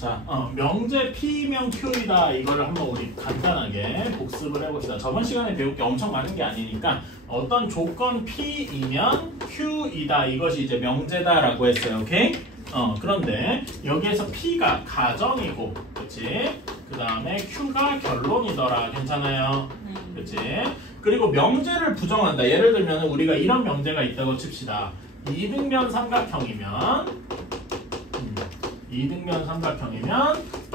자, 명제 P면 Q이다. 이거를 한번 우리 간단하게 복습을 해봅시다. 저번 시간에 배울 게 엄청 많은 게 아니니까 어떤 조건 P이면 Q이다. 이것이 이제 명제다라고 했어요. 오케이? 그런데 여기에서 P가 가정이고, 그치? 그 다음에 Q가 결론이더라. 괜찮아요? 그치? 그리고 명제를 부정한다. 예를 들면 우리가 이런 명제가 있다고 칩시다. 이등변 삼각형이면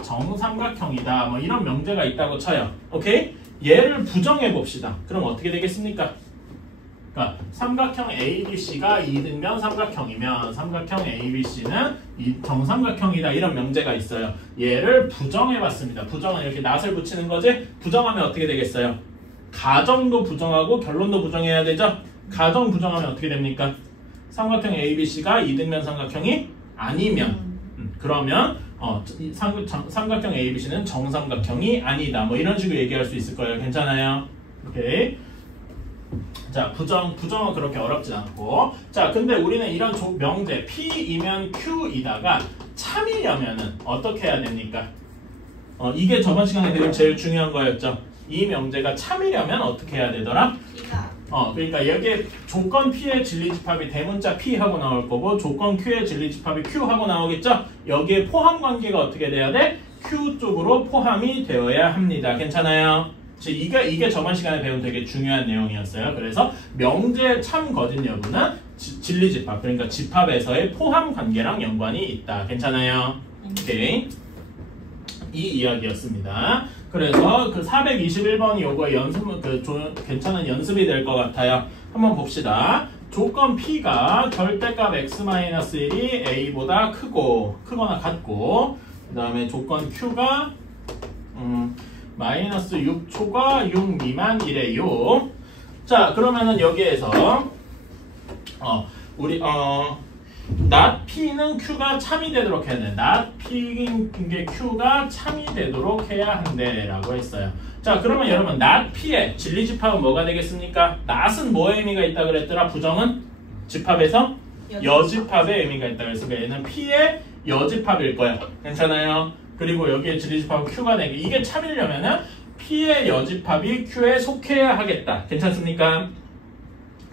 정삼각형이다. 뭐 이런 명제가 있다고 쳐요. 오케이? 얘를 부정해 봅시다. 그럼 어떻게 되겠습니까? 그러니까 삼각형 ABC가 이등변 삼각형이면 삼각형 ABC는 정삼각형이다. 이런 명제가 있어요. 얘를 부정해 봤습니다. 부정은 이렇게 낫을 붙이는 거지? 부정하면 어떻게 되겠어요? 가정도 부정하고 결론도 부정해야 되죠? 가정 부정하면 어떻게 됩니까? 삼각형 ABC가 이등변 삼각형이 아니면 그러면 삼각형 ABC는 정삼각형이 아니다. 뭐 이런 식으로 얘기할 수 있을 거예요. 괜찮아요? 오케이. 자, 부정은 그렇게 어렵진 않고. 자, 근데 우리는 이런 명제 P이면 Q이다가 참이려면은 어떻게 해야 됩니까? 이게 저번 시간에 배운 제일 중요한 거였죠. 이 명제가 참이려면 어떻게 해야 되더라? 그러니까 여기에 조건 P의 진리집합이 대문자 P하고 나올 거고 조건 Q의 진리집합이 Q하고 나오겠죠? 여기에 포함 관계가 어떻게 돼야 돼? Q 쪽으로 포함이 되어야 합니다. 괜찮아요? 이게 저번 시간에 배운 되게 중요한 내용이었어요. 그래서 명제 참 거짓 여부는 진리집합, 그러니까 집합에서의 포함 관계랑 연관이 있다. 괜찮아요? 오케이. 이 이야기였습니다. 그래서 그 421번이 요거 괜찮은 연습이 될 것 같아요. 한번 봅시다. 조건 P가 절대값 x-1이 a보다 크거나 같고, 그 다음에 조건 Q가 마이너스 6초가 6 미만이래요. 자, 그러면은 여기에서 우리 not P는 Q가 참이 되도록 해야 돼. not P인 게 Q가 참이 되도록 해야 한대 라고 했어요. 자, 그러면 여러분 not P의 진리집합은 뭐가 되겠습니까? not은 뭐의 의미가 있다 그랬더라? 부정은 집합에서 여집합의 의미가 있다 그랬으니까 얘는 P의 여집합일 거야. 괜찮아요? 그리고 여기에 진리집합은 Q가 되게, 이게 참이려면은 P의 여집합이 Q에 속해야 하겠다. 괜찮습니까?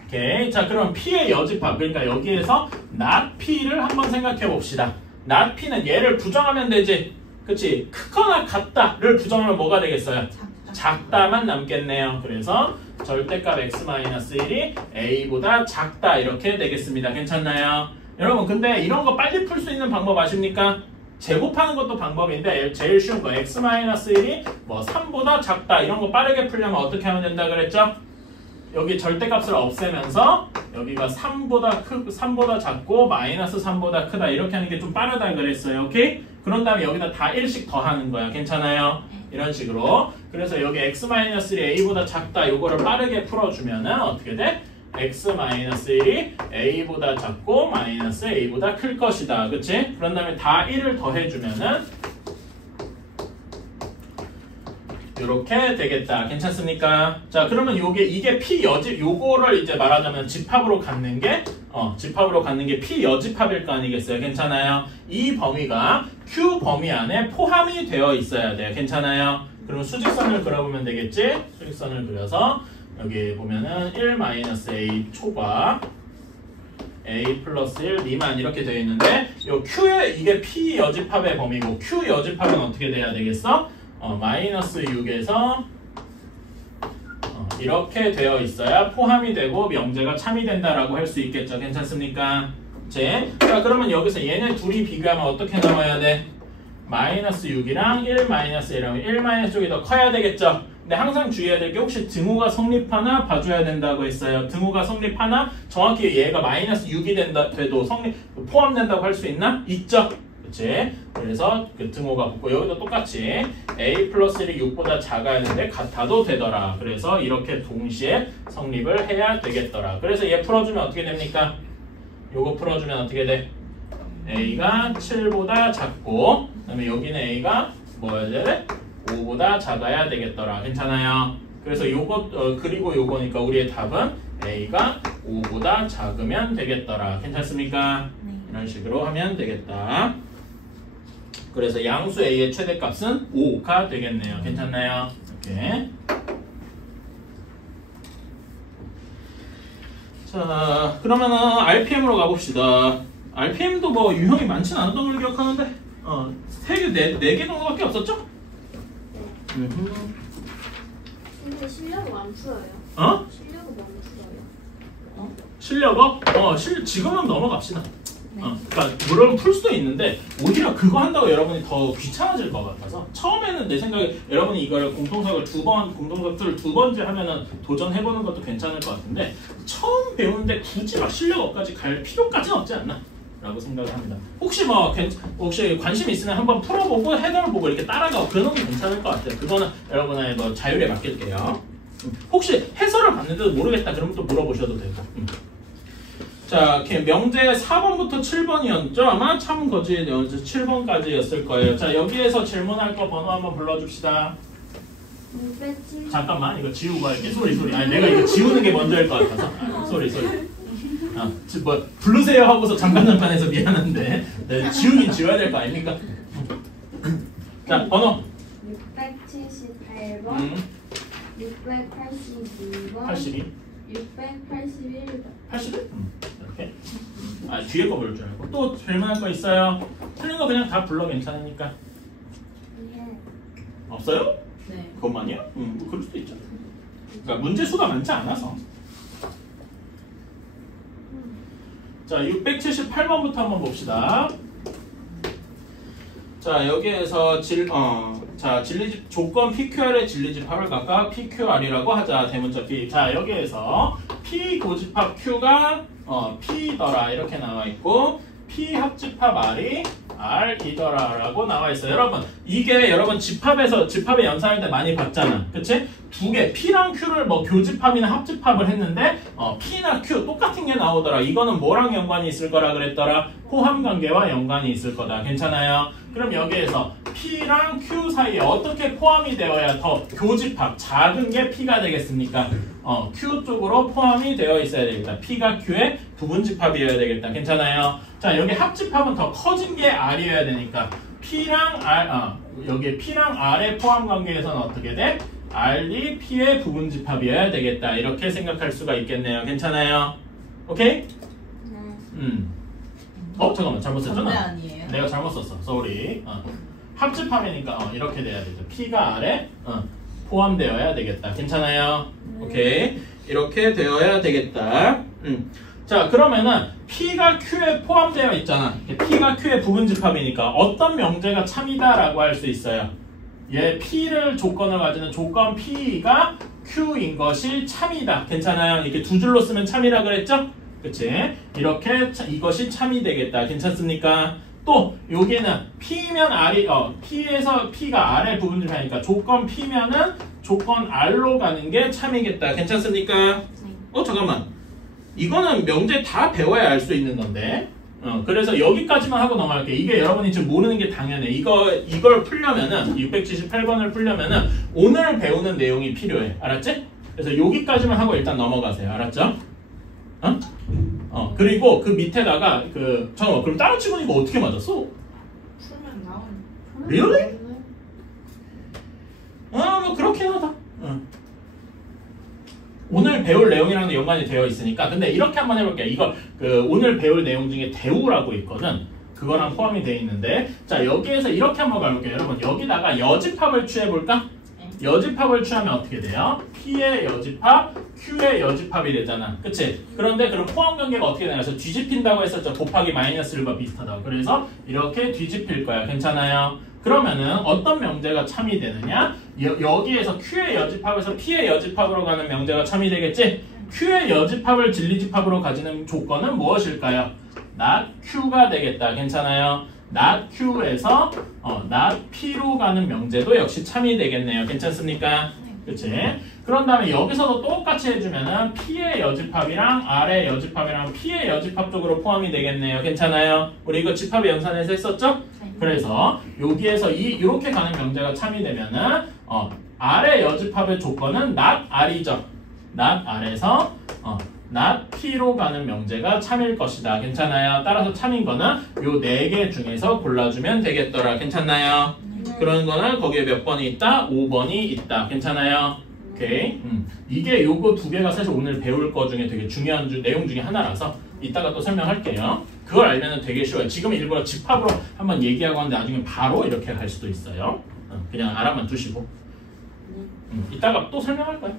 오케이. 자, 그럼 P의 여집합, 그러니까 여기에서 not P를 한번 생각해 봅시다. not P는 얘를 부정하면 되지. 그치? 크거나 같다를 부정하면 뭐가 되겠어요? 작다만 남겠네요. 그래서 절대값 x-1이 a보다 작다 이렇게 되겠습니다. 괜찮나요? 여러분, 근데 이런 거 빨리 풀 수 있는 방법 아십니까? 제곱하는 것도 방법인데 제일 쉬운 거 x-1이 뭐 3보다 작다 이런 거 빠르게 풀려면 어떻게 하면 된다 그랬죠? 여기 절대값을 없애면서 여기가 3보다 작고 마이너스 3보다 크다 이렇게 하는 게 좀 빠르다 그랬어요. 오케이? 그런 다음에 여기다 다 1씩 더하는 거야. 괜찮아요? 이런 식으로. 그래서 여기 x-1이 a보다 작다 요거를 빠르게 풀어주면은 어떻게 돼? x-1이 a보다 작고 마이너스 a보다 클 것이다. 그치? 그런 다음에 다 1을 더해주면은 이렇게 되겠다. 괜찮습니까? 자, 그러면 이게 P 여집, 요거를 이제 말하자면 집합으로 갖는 게 P 여집합일 거 아니겠어요? 괜찮아요? 이 범위가 Q 범위 안에 포함이 되어 있어야 돼요. 괜찮아요? 그러면 수직선을 그려보면 되겠지? 수직선을 그려서 여기 보면은 1-a 초과 a 플러스 1 미만 이렇게 되어 있는데 요 Q의 이게 P 여집합의 범위고 Q 여집합은 어떻게 돼야 되겠어? 마이너스 6에서 이렇게 되어 있어야 포함이 되고 명제가 참이 된다라고 할 수 있겠죠. 괜찮습니까? 자, 그러면 여기서 얘네 둘이 비교하면 어떻게 나와야 돼? 마이너스 6이랑 1-1이라면 1- 쪽이 더 커야 되겠죠. 근데 항상 주의해야 될 게 혹시 등호가 성립하나 봐줘야 된다고 했어요. 등호가 성립하나 정확히 얘가 마이너스 6이 돼도 포함된다고 할 수 있나? 있죠. 그치? 그래서 그 등호가 붙고 여기도 똑같이 a 플러스 1이 6보다 작아야 되는데 같아도 되더라. 그래서 이렇게 동시에 성립을 해야 되겠더라. 그래서 얘 풀어주면 어떻게 됩니까? 요거 풀어주면 어떻게 돼? a가 7보다 작고 그 다음에 여기는 a가 뭐여야 돼? 5보다 작아야 되겠더라. 괜찮아요? 그래서 요거 그리고 요거니까 우리의 답은 a가 5보다 작으면 되겠더라. 괜찮습니까? 이런 식으로 하면 되겠다. 그래서 양수 A의 최대값은 5가 되겠네요. 괜찮나요? 이렇게. 자, 그러면은 RPM으로 가봅시다. RPM도 뭐 유형이 많지는 않았던 걸 기억하는데, 4개 정도밖에 없었죠? 네. 근데 실력은 안 풀어요. 실력은 안 풀어요. 실력어? 지금은 넘어갑시다. 그러니까 물론 풀 수도 있는데 오히려 그거 한다고 여러분이 더 귀찮아질 것 같아서 처음에는 내 생각에 여러분이 이걸 공통석을 공통석을 두 번째 하면은 도전해보는 것도 괜찮을 것 같은데 처음 배우는데 굳이 막 실력어까지 갈 필요까지는 없지 않나? 라고 생각을 합니다. 혹시 관심 있으면 한번 풀어보고 해설을 보고 이렇게 따라가고 그런 건 괜찮을 것 같아요. 그거는 여러분의 뭐 자율에 맡길게요. 혹시 해설을 봤는데도 모르겠다 그러면 또 물어보셔도 되고. 자, 명제 4번부터 7번이었죠? 아마 참거지 7번까지였을 거예요. 자, 여기에서 질문할 거 번호 한번 불러줍시다. 670. 잠깐만, 이거 지우고 할게. 소리. 아니, 내가 이거 지우는 게 먼저일 것 같아서. 소리. 부르세요 하고서 잠깐해서 미안한데. 네, 지우긴 지워야 될 거 아닙니까? 자, 번호. 678번. 682번. 82. 681번. 81? 이렇게. 뒤에 거 부를 줄 알고. 또 질문할 거 있어요? 틀린 거 그냥 다 불러 괜찮으니까. 네. 없어요? 네. 그것만이요? 뭐 그럴 수도 있죠. 그러니까 문제 수가 많지 않아서. 자, 678번부터 한번 봅시다. 자, 여기에서 진리집 조건 PQR의 진리집합을 각각 PQR이라고 하자. 대문자 P. 자, 여기에서 P 고집합 Q가 P더라 이렇게 나와 있고 P 합집합 R이 R이더라라고 나와 있어요. 여러분, 이게 여러분 집합의 연산할 때 많이 봤잖아. 그치? 두 개 P랑 Q를 뭐 교집합이나 합집합을 했는데 P나 Q 똑같은 게 나오더라. 이거는 뭐랑 연관이 있을 거라 그랬더라? 포함관계와 연관이 있을 거다. 괜찮아요? 그럼 여기에서 P랑 Q 사이에 어떻게 포함이 되어야 더 교집합 작은 게 P가 되겠습니까? Q 쪽으로 포함이 되어 있어야 되겠다. P가 Q의 부분집합이어야 되겠다. 괜찮아요? 자, 여기 합집합은 더 커진 게 R이어야 되니까 P랑 R, 여기 P랑 R의 포함 관계에서는 어떻게 돼? R이 P의 부분집합이어야 되겠다. 이렇게 생각할 수가 있겠네요. 괜찮아요? 오케이? 네. 잠깐만 잘못 썼잖아. 전대 아니에요? 내가 잘못 썼어. sorry. 합집합이니까 이렇게 돼야 되죠. P가 R에 포함되어야 되겠다. 괜찮아요? 오케이. 이렇게 되어야 되겠다. 자, 그러면은 P가 Q에 포함되어 있잖아. P가 Q의 부분집합이니까 어떤 명제가 참이다라고 할 수 있어요. 얘 P를 조건을 가지는 조건 P가 Q인 것이 참이다. 괜찮아요? 이렇게 두 줄로 쓰면 참이라 그랬죠? 그치? 이렇게 이것이 참이 되겠다. 괜찮습니까? 또 여기는 P면 R이 P에서 P가 R의 부분집합이니까 조건 P면은 조건 R로 가는 게 참이겠다. 괜찮습니까? 잠깐만. 이거는 명제 다 배워야 알 수 있는 건데. 그래서 여기까지만 하고 넘어갈게요. 이게 여러분이 지금 모르는 게 당연해. 이걸 풀려면은 678번을 풀려면은 오늘 배우는 내용이 필요해. 알았지? 그래서 여기까지만 하고 일단 넘어가세요. 알았죠? 그리고 그 밑에다가 잠깐만, 그럼 따로 치고 이거 어떻게 맞았어? 풀면 나오는. Really? 뭐 그렇긴 하다. 오늘 배울 내용이랑도 연관이 되어 있으니까. 근데 이렇게 한번 해볼게요. 이거 오늘 배울 내용 중에 대우라고 있거든. 그거랑 포함이 되어 있는데, 자, 여기에서 이렇게 한번 가볼게요. 여러분, 여기다가 여집합을 취해볼까? 여집합을 취하면 어떻게 돼요? P의 여집합, Q의 여집합이 되잖아. 그치? 그런데 그럼 포함 관계가 어떻게 되냐? 그래서 뒤집힌다고 했었죠. 곱하기 마이너스 1과 비슷하다고. 그래서 이렇게 뒤집힐 거야. 괜찮아요? 그러면은 어떤 명제가 참이 되느냐? 여기에서 Q의 여집합에서 P의 여집합으로 가는 명제가 참이 되겠지? Q의 여집합을 진리집합으로 가지는 조건은 무엇일까요? not Q가 되겠다. 괜찮아요? not Q에서 not P로 가는 명제도 역시 참이 되겠네요. 괜찮습니까? 그치? 그런 다음에 여기서도 똑같이 해주면은 P의 여집합이랑 R의 여집합이랑 P의 여집합 쪽으로 포함이 되겠네요. 괜찮아요? 우리 이거 집합의 연산에서 했었죠? 그래서 여기에서 이렇게 가는 명제가 참이 되면은 R의 여집합의 조건은 not R이죠. not R에서 not P로 가는 명제가 참일 것이다. 괜찮아요? 따라서 참인 거는 요 4개 중에서 골라주면 되겠더라. 괜찮나요? 그런 거는 거기에 몇 번이 있다? 5번이 있다. 괜찮아요? 오케이. 이게 요거 2개가 사실 오늘 배울 거 중에 되게 중요한 내용 중에 하나라서 이따가 또 설명할게요. 그걸 알면 되게 쉬워요. 지금 일부러 집합으로 한번 얘기하고 하는데 나중에 바로 이렇게 갈 수도 있어요. 그냥 알아만 두시고. 이따가 또 설명할 거야.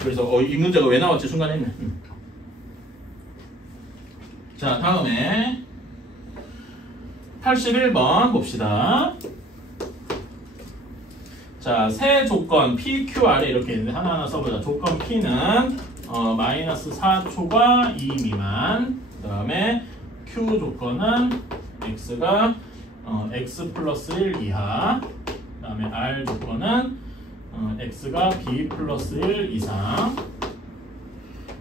그래서 이 문제가 왜 나왔지 순간 했네. 자, 다음에 81번 봅시다. 자, 세 조건 P, Q, R에 이렇게 있는데 하나하나 써보자. 조건 P는 마이너스 4초과 2 미만. 그 다음에 Q 조건은 X가 X 플러스 1 이하. 그 다음에 R 조건은 X가 B 플러스 1 이상.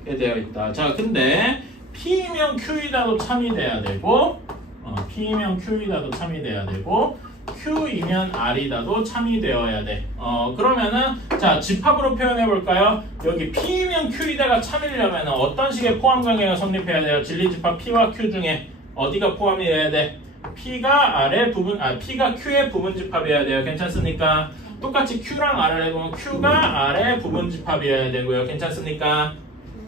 이렇게 되어 있다. 자, 근데 P이면 Q이다도 참이 돼야 되고, P이면 Q이다도 참이 돼야 되고, Q이면 R이다도 참이 되어야 돼. 그러면은 자 집합으로 표현해 볼까요? 여기 P이면 Q이다가 참이려면 어떤 식의 포함 관계가 성립해야 돼요? 진리집합 P와 Q 중에 어디가 포함이 돼야 돼? P가 Q의 부분집합이어야 돼요. 괜찮습니까? 똑같이 Q랑 R을 해보면 Q가 R의 부분집합이어야 되고요. 괜찮습니까?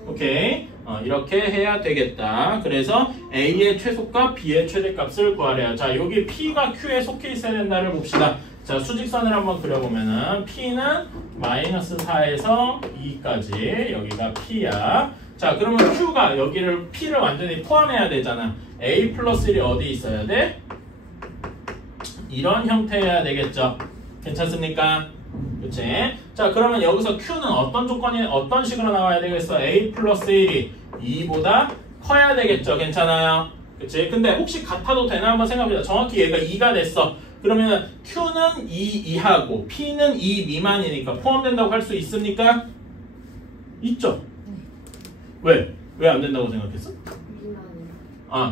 오케이. 이렇게 해야 되겠다. 그래서 A의 최소값, B의 최대값을 구하래요. 자, 여기 P가 Q에 속해 있어야 된다를 봅시다. 자, 수직선을 한번 그려보면은 P는 마이너스 4에서 2까지 여기가 P야. 자, 그러면 Q가 여기를 P를 완전히 포함해야 되잖아. A 플러스 1이 어디 있어야 돼? 이런 형태여야 되겠죠. 괜찮습니까? 그치? 자, 그러면 여기서 Q는 어떤 식으로 나와야 되겠어? A 플러스 1이 2보다 커야 되겠죠? 괜찮아요? 그치? 근데 혹시 같아도 되나 한번 생각해보자. 정확히 얘가 2가 됐어. 그러면 Q는 2 이하고 P는 2 미만이니까 포함된다고 할 수 있습니까? 있죠? 왜? 왜 안 된다고 생각했어?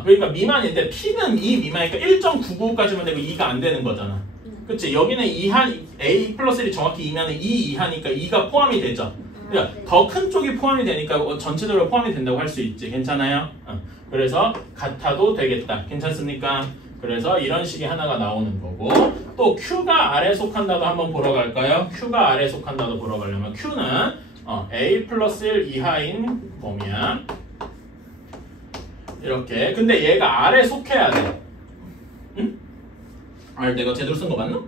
그러니까 미만인데 P는 2 미만이니까 1.99까지만 되고 2가 안 되는 거잖아. 그치? 여기는 A 플러스 1이 정확히 2면 2 이하니까 2가 포함이 되죠. 그러니까 더 큰 쪽이 포함이 되니까 전체적으로 포함이 된다고 할 수 있지. 괜찮아요? 그래서 같아도 되겠다. 괜찮습니까? 그래서 이런 식의 하나가 나오는 거고, 또 Q가 R에 속한다도 한번 보러 갈까요? Q가 R에 속한다도 보러 가려면 Q는 A 플러스 1 이하인 거면 이렇게. 근데 얘가 R에 속해야 돼. 응? R 내가 제대로 쓴 거 맞나?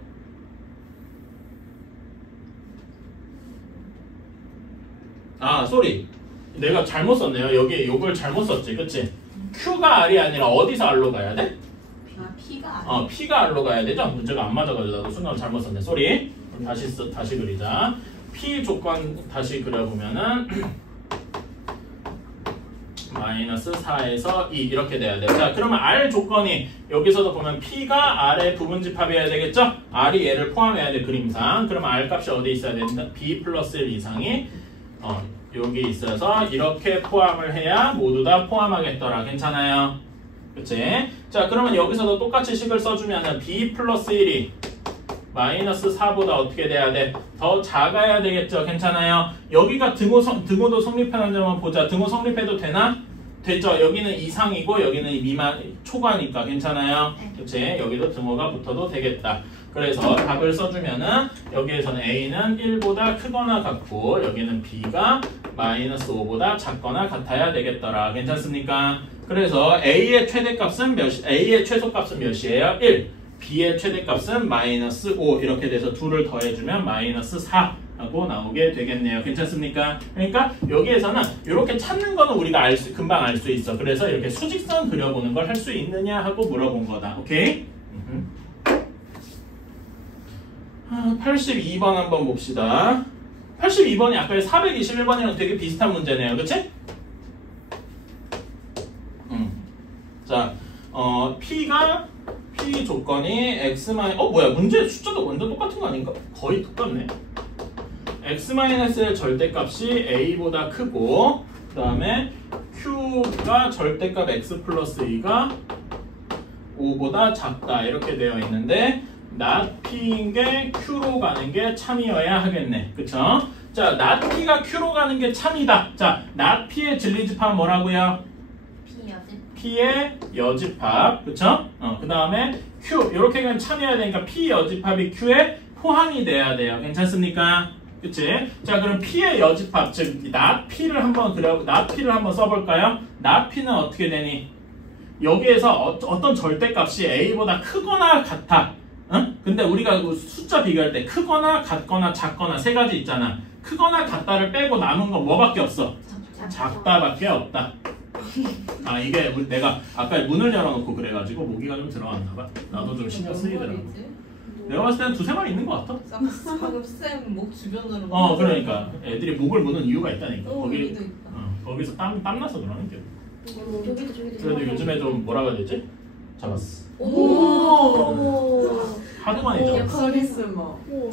쏘리. 내가 잘못 썼네요. 여기 요걸 잘못 썼지. 그치? Q가 R이 아니라 어디서 R로 가야 돼? P가 R. P가 R로 가야 되죠? 문제가 안 맞아가지고 나도 순간 잘못 썼네. 쏘리. 다시 그리자. P 조건 다시 그려보면은 마이너스 4에서 2 이렇게 돼야 돼. 자, 그러면 R 조건이 여기서도 보면 P가 R의 부분집합이어야 되겠죠? R이 얘를 포함해야 돼, 그림상. 그러면 R 값이 어디 있어야 된다? B 플러스 1 이상이 여기 있어서 이렇게 포함을 해야 모두 다 포함하겠더라. 괜찮아요? 그치? 자, 그러면 여기서도 똑같이 식을 써주면 B 플러스 1이 마이너스 4보다 어떻게 돼야 돼? 더 작아야 되겠죠? 괜찮아요? 여기가 등호도 성립하는 점만 보자. 등호 성립해도 되나? 되죠? 여기는 이상이고 여기는 미만, 초과니까 괜찮아요? 그치? 여기도 등호가 붙어도 되겠다. 그래서 답을 써주면은 여기에서는 A는 1보다 크거나 같고 여기는 B가 마이너스 5보다 작거나 같아야 되겠더라. 괜찮습니까? 그래서 A의 최대값은 A의 최소값은 몇이에요? 1. B의 최대값은 마이너스 5 이렇게 돼서 2를 더해주면 마이너스 4 하고 나오게 되겠네요. 괜찮습니까? 그러니까 여기에서는 이렇게 찾는 거는 우리가 금방 알 수 있어. 그래서 이렇게 수직선 그려보는 걸 할 수 있느냐 하고 물어본 거다. 오케이? 82번 한번 봅시다. 82번이 아까 421번이랑 되게 비슷한 문제네요. 그치? 자, P 조건이 뭐야, 문제 숫자도 완전 똑같은 거 아닌가? 거의 똑같네. X-의 절대값이 A보다 크고, 그 다음에 Q가 절대값 X 플러스 2가 5보다 작다. 이렇게 되어 있는데, not p인 게 q로 가는 게 참이어야 하겠네. 그쵸? 자, not p가 q로 가는 게 참이다. 자, not p의 진리집합 뭐라고요? P의 여집합. 그쵸? 그 다음에 Q. 이렇게 그냥 참여해야 되니까 P 여집합이 Q에 포함이 돼야 돼요. 괜찮습니까? 그치? 자, 그럼 P의 여집합, 즉, not P를 한번 not P를 한번 써볼까요? not P는 어떻게 되니? 여기에서 어떤 절대값이 A보다 크거나 같아. 응? 근데 우리가 숫자 비교할 때 크거나 같거나 작거나 세 가지 있잖아. 크거나 같다를 빼고 남은 건 뭐밖에 없어? 작다밖에 없다. 아, 이게 내가 아까 문을 열어놓고 그래가지고 모기가 좀 들어왔나봐. 나도 좀 신경 쓰이더라고. 내가 봤을 때는 두세 마리 있는 것 같아. 방금 쌤목 주변으로. 그러니까 애들이 목을 무는 이유가 있다니까. 여기도 있다. 거기서 땀 나서 그러는 게. 저기도 그래도 요즘에 좀 뭐라고 해야 되지? 잡았어. 오. 하도 많이 잡았어. 카리스마. 오.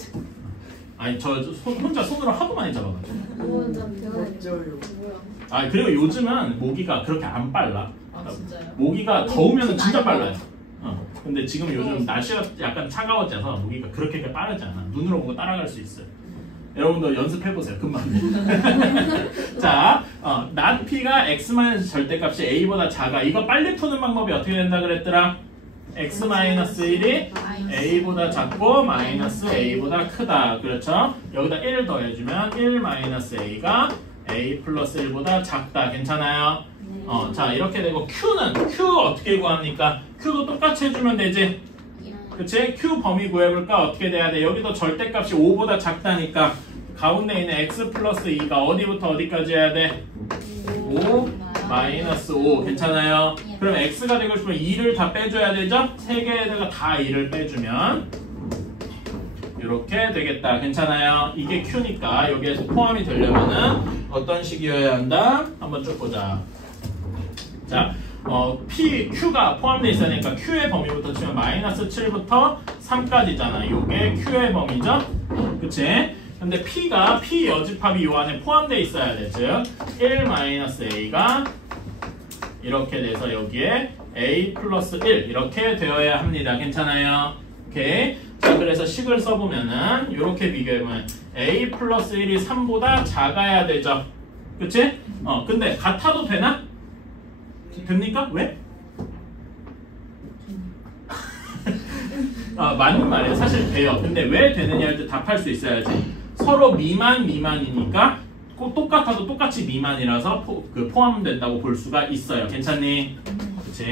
아니 혼자 손으로 하도 많이 잡아가지고. 오, 나 배워야겠다. 멋져요. 뭐야? 그리고 요즘은 모기가 그렇게 안 빨라. 아 진짜요? 모기가 더우면 진짜 빨라요. 근데 지금 요즘 날씨가 약간 차가워져서 모기가 그렇게 빠르지 않아. 눈으로 보고 따라갈 수 있어요. 여러분도 연습해보세요. 금방. 자, not p가 x- 절대값이 a보다 작아. 이거 빨리 푸는 방법이 어떻게 된다 그랬더라? x-1이 a보다 작고 마이너스 a보다 크다. 그렇죠? 여기다 1 더해주면 1-a가 a 플러스 1보다 작다. 괜찮아요? 자, 이렇게 되고 q는 q 어떻게 구합니까? q도 똑같이 해주면 되지? 그치? q 범위 구해볼까? 어떻게 돼야 돼? 여기도 절대값이 5보다 작다니까 가운데 있는 x 플러스 2가 어디부터 어디까지 해야 돼? 5 마이너스 5 괜찮아요? 그럼 x가 되고 싶으면 2를 다 빼줘야 되죠? 3개에다가 다 2를 빼주면 이렇게 되겠다. 괜찮아요? 이게 q니까 여기에서 포함이 되려면은 어떤 식이어야 한다? 한번 쭉 보자. 자, q가 포함되어 있어야 되니까 q의 범위부터 치면 마이너스 7부터 3까지잖아. 이게 q의 범위죠? 그치? 근데 p가 p 여집합이 요 안에 포함되어 있어야 돼. 즉 1-a가 이렇게 돼서 여기에 a 플러스 1 이렇게 되어야 합니다. 괜찮아요? 오케이. 자, 그래서 식을 써보면은 이렇게 비교해보면 a 플러스 1이 3보다 작아야 되죠. 그치? 근데 같아도 되나? 됩니까? 왜? 맞는 말이에요. 사실 돼요. 근데 왜 되느냐 할 때 답할 수 있어야지. 서로 미만이니까 꼭 똑같아도 똑같이 미만이라서 포함된다고 볼 수가 있어요. 괜찮니? 그치?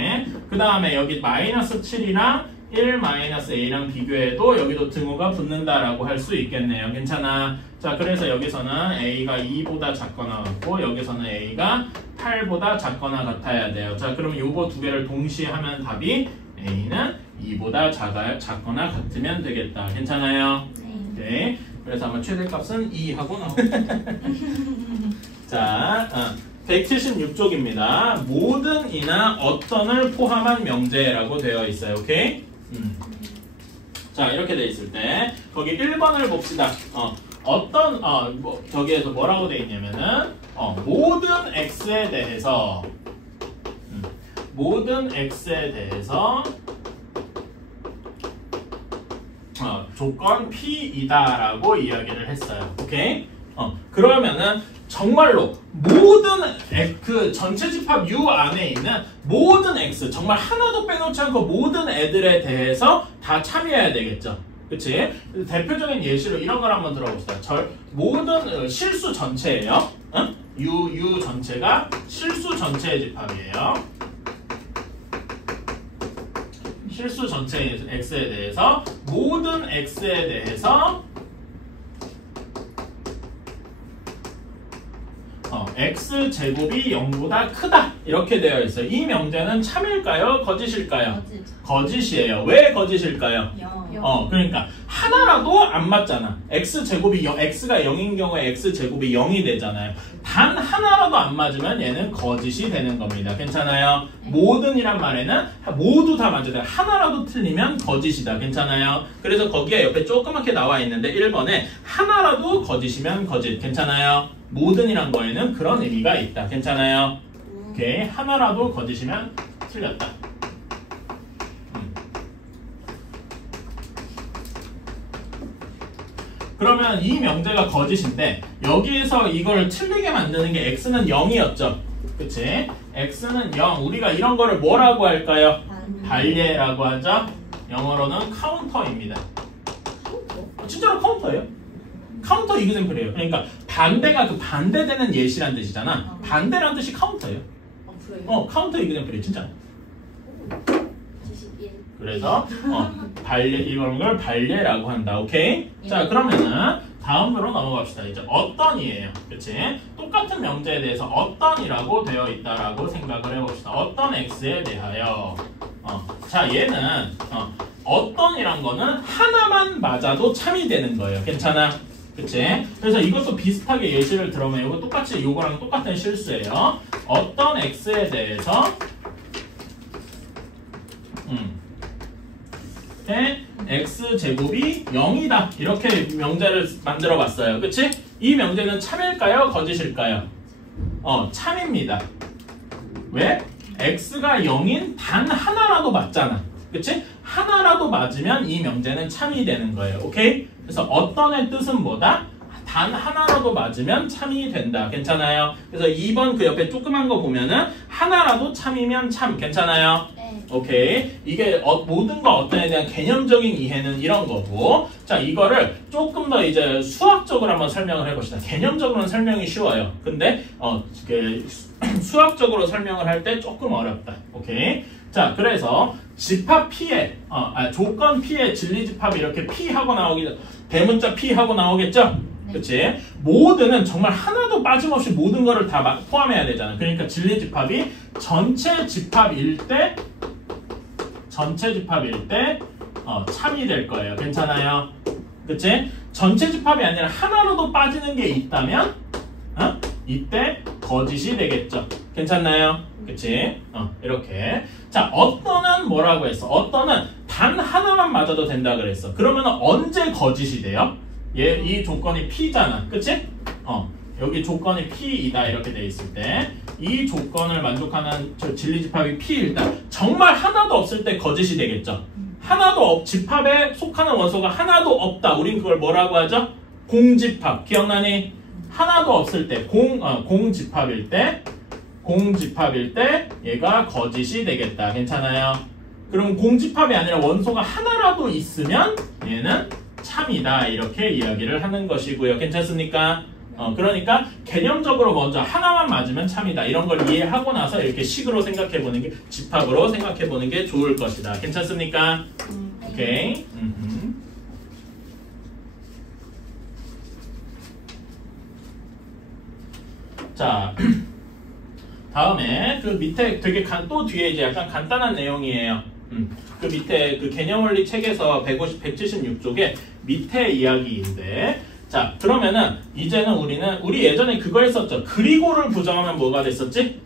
그 다음에 여기 마이너스 7이랑 1-a랑 비교해도 여기도 등호가 붙는다라고 할 수 있겠네요. 괜찮아? 자, 그래서 여기서는 a가 2보다 작거나 같고 여기서는 a가 8보다 작거나 같아야 돼요. 자, 그럼 요거 두 개를 동시에 하면 답이 a는 2보다 작거나 같으면 되겠다. 괜찮아요? 네. 그래서 아마 최대값은 2 하고 자, 176쪽입니다. 모든 이나 어떤을 포함한 명제라고 되어 있어요. 오케이? 자, 이렇게 되어 있을 때 거기 1번을 봅시다. 저기에서 뭐라고 되어 있냐면은 모든 x에 대해서 조건 P이다라고 이야기를 했어요. 오케이? 그러면은 정말로 모든 그 전체 집합 U 안에 있는 모든 X 정말 하나도 빼놓지 않고 모든 애들에 대해서 다 참여해야 되겠죠. 그치? 대표적인 예시로 이런 걸 한번 들어봅시다. 모든 실수 전체예요. 응? U 전체가 실수 전체의 집합이에요. 실수 전체의 x에 대해서 모든 x에 대해서 x제곱이 0보다 크다 이렇게 되어 있어요. 이 명제는 참일까요? 거짓일까요? 거짓이에요. 왜 거짓일까요? 그러니까 하나라도 안 맞잖아. x제곱이 x가 0인 경우에 x제곱이 0이 되잖아요. 단 하나라도 안 맞으면 얘는 거짓이 되는 겁니다. 괜찮아요? 모든이란 말에는 모두 다 맞아야 돼요. 하나라도 틀리면 거짓이다. 괜찮아요? 그래서 거기에 옆에 조그맣게 나와 있는데 1번에 하나라도 거짓이면 거짓. 괜찮아요? 모든이란 거에는 그런 의미가 있다. 괜찮아요? 오케이. 하나라도 거짓이면 틀렸다. 그러면 이 명제가 거짓인데 여기에서 이걸 틀리게 만드는 게 x는 0이었죠. 그치? x는 0. 우리가 이런 거를 뭐라고 할까요? 발예라고 하죠. 영어로는 카운터입니다. 진짜로 카운터예요. 카운터 이그샘플이에요. 그러니까 반대가 그 반대되는 예시란 뜻이잖아. 반대란 뜻이 카운터예요. 카운터 이그샘플이에요. 진짜. 71. 그래서 발예 이런 걸 발예라고 한다. 오케이? 자, 그러면은 다음으로 넘어갑시다. 이제 어떤이에요. 그치? 똑같은 명제에 대해서 어떤이라고 되어 있다라고 생각을 해봅시다. 어떤 x에 대하여. 자, 얘는 어떤이란 거는 하나만 맞아도 참이 되는 거예요. 괜찮아? 그치? 그래서 이것도 비슷하게 예시를 들어보면 이거 똑같이 이거랑 똑같은 실수예요. 어떤 x에 대해서 x제곱이 0이다. 이렇게 명제를 만들어 봤어요. 그치? 이 명제는 참일까요? 거짓일까요? 참입니다. 왜? x가 0인 단 하나라도 맞잖아. 그치? 하나라도 맞으면 이 명제는 참이 되는 거예요. 오케이? 그래서 어떤의 뜻은 뭐다? 단 하나라도 맞으면 참이 된다. 괜찮아요? 그래서 2번 그 옆에 조그만 거 보면은 하나라도 참이면 참. 괜찮아요? 네. 오케이. 이게 모든 거 어떤에 대한 개념적인 이해는 이런 거고. 자, 이거를 조금 더 이제 수학적으로 한번 설명을 해봅시다. 개념적으로는 설명이 쉬워요. 근데 수학적으로 설명을 할 때 조금 어렵다. 오케이. 자, 그래서 집합 P에 조건 P에 진리집합이 이렇게 P 하고 대문자 P 하고 나오겠죠? 그치? 모든은 정말 하나도 빠짐없이 모든 거를 다 포함해야 되잖아. 그러니까 진리집합이 전체 집합일 때 참이 될 거예요. 괜찮아요? 그치? 전체 집합이 아니라 하나로도 빠지는 게 있다면 이때 거짓이 되겠죠. 괜찮나요? 그치? 이렇게. 자, 어떤은 뭐라고 했어? 어떤은 단 하나만 맞아도 된다 그랬어. 그러면 언제 거짓이 돼요? 이 조건이 P잖아. 그치? 여기 조건이 P이다. 이렇게 돼 있을 때 이 조건을 만족하는 진리집합이 P일 때 정말 하나도 없을 때 거짓이 되겠죠. 집합에 속하는 원소가 하나도 없다. 우린 그걸 뭐라고 하죠? 공집합. 기억나니? 하나도 없을 때 공집합일 때 얘가 거짓이 되겠다. 괜찮아요? 그럼 공집합이 아니라 원소가 하나라도 있으면 얘는 참이다. 이렇게 이야기를 하는 것이고요. 괜찮습니까? 그러니까 개념적으로 먼저 하나만 맞으면 참이다. 이런 걸 이해하고 나서 이렇게 식으로 생각해보는 게 집합으로 생각해보는 게 좋을 것이다. 괜찮습니까? 오케이. 자, 다음에 그 밑에 되게 또 뒤에 이제 약간 간단한 내용이에요. 그 밑에 그 개념원리 책에서 176쪽에 밑에 이야기인데, 자, 그러면은 이제는 우리 예전에 그거 했었죠. 그리고를 부정하면 뭐가 됐었지?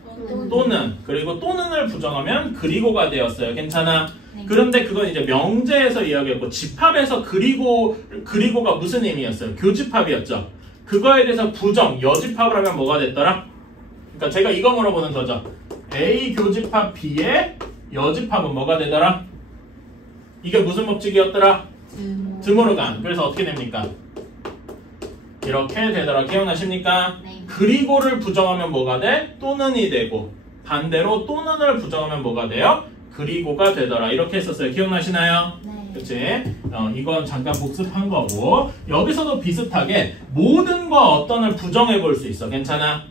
또는. 그리고 또는을 부정하면 그리고가 되었어요. 괜찮아? 그런데 그건 이제 명제에서 이야기했고, 집합에서 그리고가 무슨 의미였어요? 교집합이었죠. 그거에 대해서 부정, 여집합을 하면 뭐가 됐더라? 그러니까 제가 이거 물어보는 거죠. A 교집합 B의 여집합은 뭐가 되더라? 이게 무슨 법칙이었더라? 드모르간. 그래서 어떻게 됩니까? 이렇게 되더라. 기억나십니까? 네. 그리고를 부정하면 뭐가 돼? 또는이 되고, 반대로 또는을 부정하면 뭐가 돼요? 그리고가 되더라. 이렇게 했었어요. 기억나시나요? 네. 그치? 이건 잠깐 복습한 거고, 여기서도 비슷하게 모든과 어떤을 부정해 볼 수 있어. 괜찮아?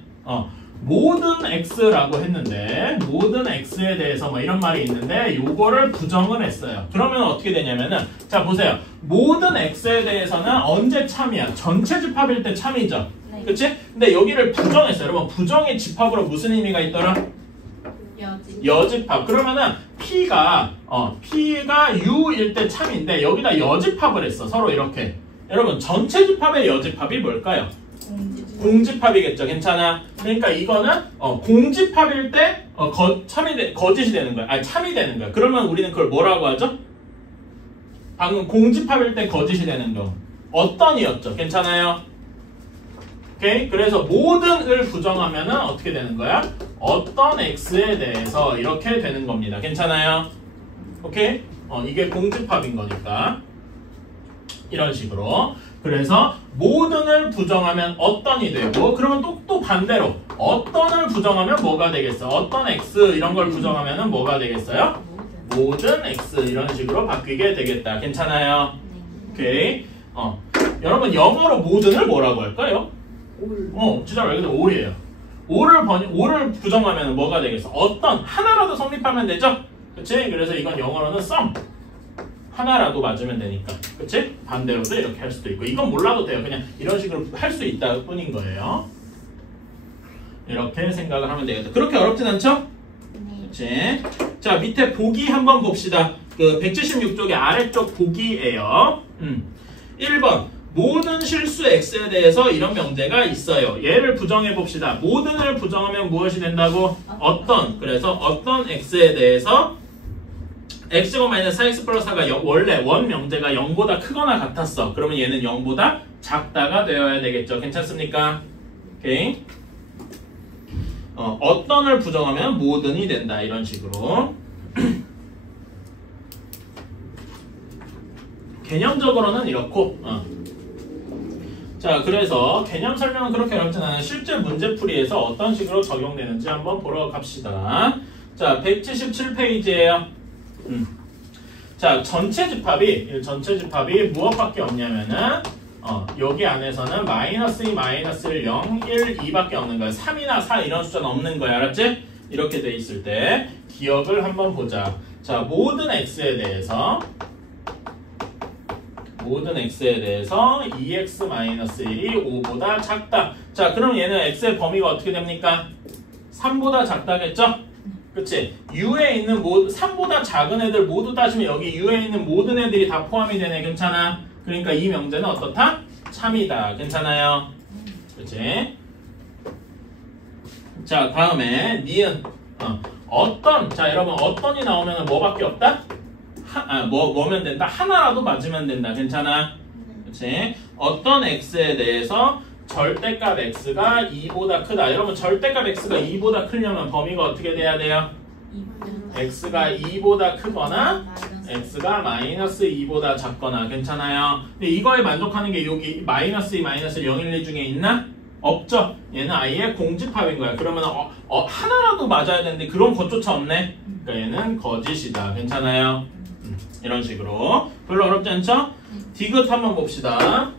모든 x라고 했는데, 모든 x에 대해서 뭐 이런 말이 있는데, 요거를 부정을 했어요. 그러면 어떻게 되냐면은, 자, 보세요. 모든 x에 대해서는 언제 참이야? 전체 집합일 때 참이죠. 네. 그치? 근데 여기를 부정했어요. 여러분, 부정의 집합으로 무슨 의미가 있더라? 여집합. 그러면은 P가 U일 때 참인데 여기다 여집합을 했어. 서로 이렇게. 여러분, 전체 집합의 여집합이 뭘까요? 공집합이겠죠. 괜찮아? 그러니까 이거는 공집합일 때 거짓이 되는 거야. 아니, 참이 되는 거야. 그러면 우리는 그걸 뭐라고 하죠? 방금 공집합일 때 거짓이 되는 거. 어떤이었죠? 괜찮아요? 오케이? 그래서 모든을 부정하면은 어떻게 되는 거야? 어떤 x에 대해서 이렇게 되는 겁니다. 괜찮아요? 오케이? 이게 공집합인 거니까. 이런 식으로. 그래서 모든을 부정하면 어떤이 되고 그러면 또 반대로 어떤을 부정하면 뭐가 되겠어? 어떤 x 이런 걸 부정하면 뭐가 되겠어요? 모든 x 이런 식으로 바뀌게 되겠다. 괜찮아요? 오케이. 여러분 영어로 모든을 뭐라고 할까요? 진짜 말 그대로 all이에요. all을 부정하면 뭐가 되겠어? 어떤 하나라도 성립하면 되죠? 그치? 그래서 이건 영어로는 some 하나라도 맞으면 되니까 그치? 반대로도 이렇게 할 수도 있고 이건 몰라도 돼요. 그냥 이런 식으로 할 수 있다 뿐인 거예요. 이렇게 생각을 하면 되겠다. 그렇게 어렵진 않죠? 그치? 자 밑에 보기 한번 봅시다. 그 176쪽의 아래쪽 보기예요. 1번 모든 실수 x에 대해서 이런 명제가 있어요. 얘를 부정해 봅시다. 모든을 부정하면 무엇이 된다고? 어떤. 그래서 어떤 x에 대해서 x가 마이너스 4x 플러스 4가 원래 원 명제가 0보다 크거나 같았어. 그러면 얘는 0보다 작다가 되어야 되겠죠. 괜찮습니까? 오케이. 어떤을 부정하면 모든이 된다. 이런 식으로. 개념적으로는 이렇고 자 그래서 개념 설명은 그렇게 어렵진 않아요. 실제 문제풀이에서 어떤 식으로 적용되는지 한번 보러 갑시다. 자 177페이지예요. 자 전체 집합이 무엇밖에 없냐면은 여기 안에서는 마이너스 2, 마이너스 1, 0, 1, 2밖에 없는 거야. 3이나 4 이런 숫자는 없는 거야. 알았지? 이렇게 돼 있을 때 기억을 한번 보자. 자 모든 x에 대해서 2x-1이 5보다 작다. 자 그럼 얘는 x의 범위가 어떻게 됩니까? 3보다 작다겠죠? 그치? U에 있는 3보다 작은 애들 모두 따지면 여기 U에 있는 모든 애들이 다 포함이 되네. 괜찮아? 그러니까 이 명제는 어떻다? 참이다. 괜찮아요? 그치? 자 다음에 니은 어떤. 자 여러분 어떤이 나오면 뭐밖에 없다? 뭐면 된다? 하나라도 맞으면 된다. 괜찮아? 그치? 어떤 x에 대해서 절대값 x가 2보다 크다. 여러분 절대값 x가 2보다 크려면 범위가 어떻게 돼야 돼요? x가 2보다 크거나 x가 마이너스 2보다 작거나. 괜찮아요? 근데 이거에 만족하는 게 여기 마이너스 2, 마이너스 0, 1, 2 중에 있나? 없죠? 얘는 아예 공집합인 거야. 그러면 하나라도 맞아야 되는데 그런 것조차 없네? 그러니까 얘는 거짓이다. 괜찮아요? 이런 식으로. 별로 어렵지 않죠? 디귿 한번 봅시다.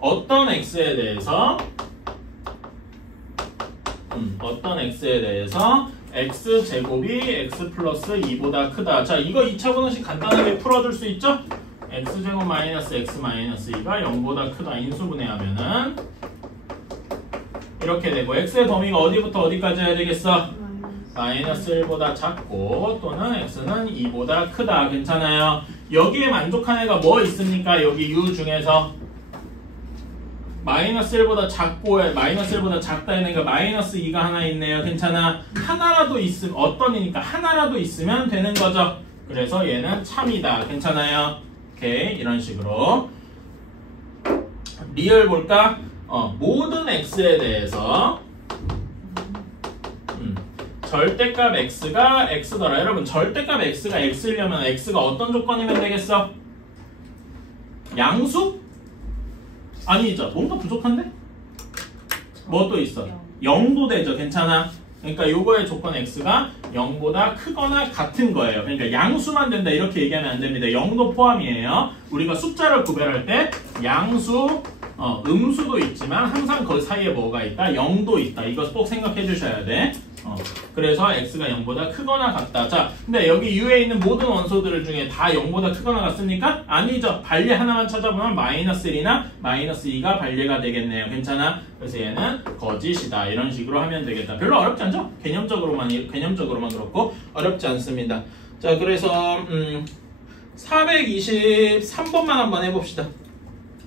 어떤 x에 대해서 x제곱이 x 플러스 2보다 크다. 자 이거 2차 분식 간단하게 풀어줄 수 있죠? x제곱 마이너스 x 마이너스 2가 0보다 크다. 인수분해하면은 이렇게 되고 x의 범위가 어디부터 어디까지 해야 되겠어? 마이너스 1보다 작고 또는 x는 2보다 크다. 괜찮아요? 여기에 만족한 애가 뭐 있습니까? 여기 u 중에서 마이너스 1보다 작고 마이너스 1보다 작다 했으니까 마이너스 2가 하나 있네요. 괜찮아? 하나라도 있으면 어떤이니까 하나라도 있으면 되는 거죠. 그래서 얘는 참이다. 괜찮아요? 오케이. 이런 식으로 리얼 볼까? 모든 x에 대해서 절대값 x가 x더라. 여러분 절대값 x가 x이려면 x가 어떤 조건이면 되겠어? 양수? 아니죠. 뭔가 부족한데? 뭐 또 있어? 0도 되죠. 괜찮아? 그러니까 요거의 조건 x가 0보다 크거나 같은 거예요. 그러니까 양수만 된다 이렇게 얘기하면 안 됩니다. 0도 포함이에요. 우리가 숫자를 구별할 때 양수, 음수도 있지만 항상 그 사이에 뭐가 있다? 0도 있다. 이거 꼭 생각해 주셔야 돼. 그래서 x가 0보다 크거나 같다. 자, 근데 여기 u에 있는 모든 원소들 중에 다 0보다 크거나 같습니까? 아니죠. 반례 하나만 찾아보면 마이너스 1이나 마이너스 2가 반례가 되겠네요. 괜찮아? 그래서 얘는 거짓이다. 이런 식으로 하면 되겠다. 별로 어렵지 않죠? 개념적으로만 그렇고 어렵지 않습니다. 자, 그래서 423번만 한번 해봅시다.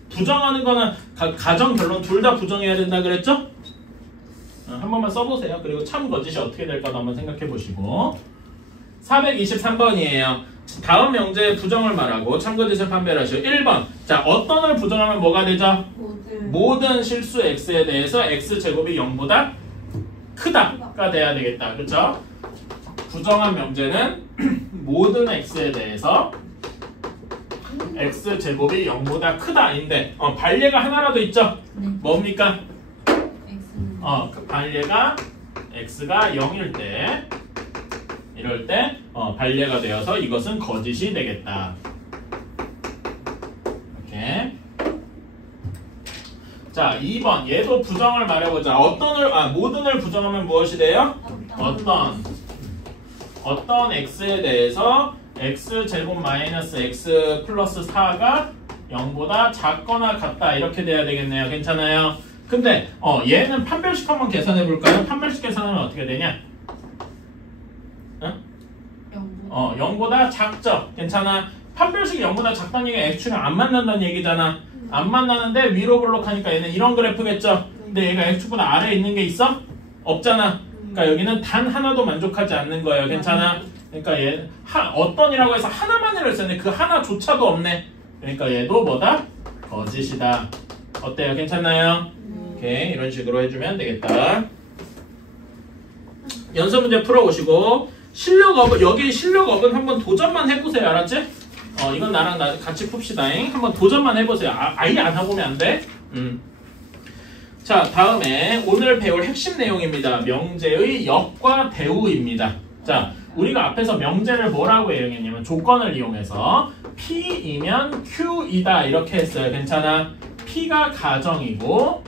부정하는 거는 가정 결론 둘 다 부정해야 된다 그랬죠? 한 번만 써보세요. 그리고 참 거짓이 어떻게 될까도 한번 생각해 보시고. 423번이에요. 다음 명제의 부정을 말하고 참 거짓을 판별하시오. 1번. 자, 어떤을 부정하면 뭐가 되죠? 모든 실수 x에 대해서 x제곱이 0보다 크다가 돼야 되겠다. 그렇죠? 부정한 명제는 모든 x에 대해서 x제곱이 0보다 크다인데 반례가 하나라도 있죠? 네. 뭡니까? X는 그 반례가 x가 0일 때 이럴 때 반례가 되어서 이것은 거짓이 되겠다. 이렇게. 자, 2번 얘도 부정을 말해보자. 모든을 부정하면 무엇이 돼요? 어떤 x에 대해서 x제곱 마이너스 x 플러스 4가 0보다 작거나 같다 이렇게 돼야 되겠네요. 괜찮아요? 근데 얘는 판별식 한번 계산해 볼까요? 판별식 계산하면 어떻게 되냐? 0보다 작죠? 괜찮아? 판별식이 0보다 작다는 얘기가 x축이랑 안 만난다는 얘기잖아. 안 만나는데 위로 블록하니까 얘는 이런 그래프겠죠? 근데 얘가 x축보다 아래에 있는 게 있어? 없잖아. 그러니까 여기는 단 하나도 만족하지 않는 거예요. 괜찮아? 그러니까 얘는 어떤이라고 해서 하나만이라고 했는데 그 하나조차도 없네. 그러니까 얘도 뭐다? 거짓이다. 어때요? 괜찮나요? 오케이, 이런 식으로 해주면 되겠다. 연습 문제 풀어보시고 실력업은 여기 실력업은 한번 도전만 해보세요. 알았지? 이건 나랑 같이 풉시다잉. 한번 도전만 해보세요. 아예 안 해보면 안 돼. 자, 다음에 오늘 배울 핵심 내용입니다. 명제의 역과 대우입니다. 자, 우리가 앞에서 명제를 뭐라고 이용했냐면 조건을 이용해서 P이면 Q이다 이렇게 했어요. 괜찮아? P가 가정이고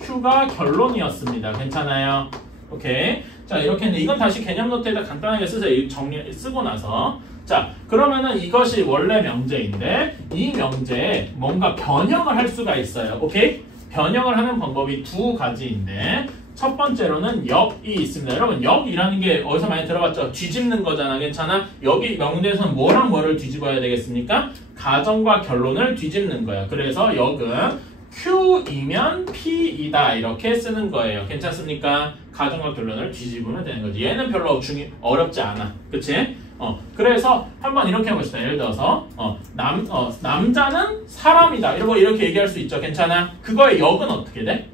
Q가 결론이었습니다. 괜찮아요? 오케이. 자, 이렇게 했는데 이건 다시 개념 노트에다 간단하게 쓰세요. 쓰고 나서. 자, 그러면은 이것이 원래 명제인데 이 명제에 뭔가 변형을 할 수가 있어요. 오케이? 변형을 하는 방법이 두 가지인데 첫 번째로는 역이 있습니다. 여러분, 역이라는 게 어디서 많이 들어봤죠? 뒤집는 거잖아. 괜찮아? 여기 명제에서는 뭐랑 뭐를 뒤집어야 되겠습니까? 가정과 결론을 뒤집는 거야. 그래서 역은 Q이면 P이다 이렇게 쓰는 거예요. 괜찮습니까? 가정과 결론을 뒤집으면 되는 거지. 얘는 별로 어렵지 않아. 그치? 그래서 한번 이렇게 해봅시다. 예를 들어서 남자는 사람이다 이렇게 얘기할 수 있죠. 괜찮아? 그거의 역은 어떻게 돼?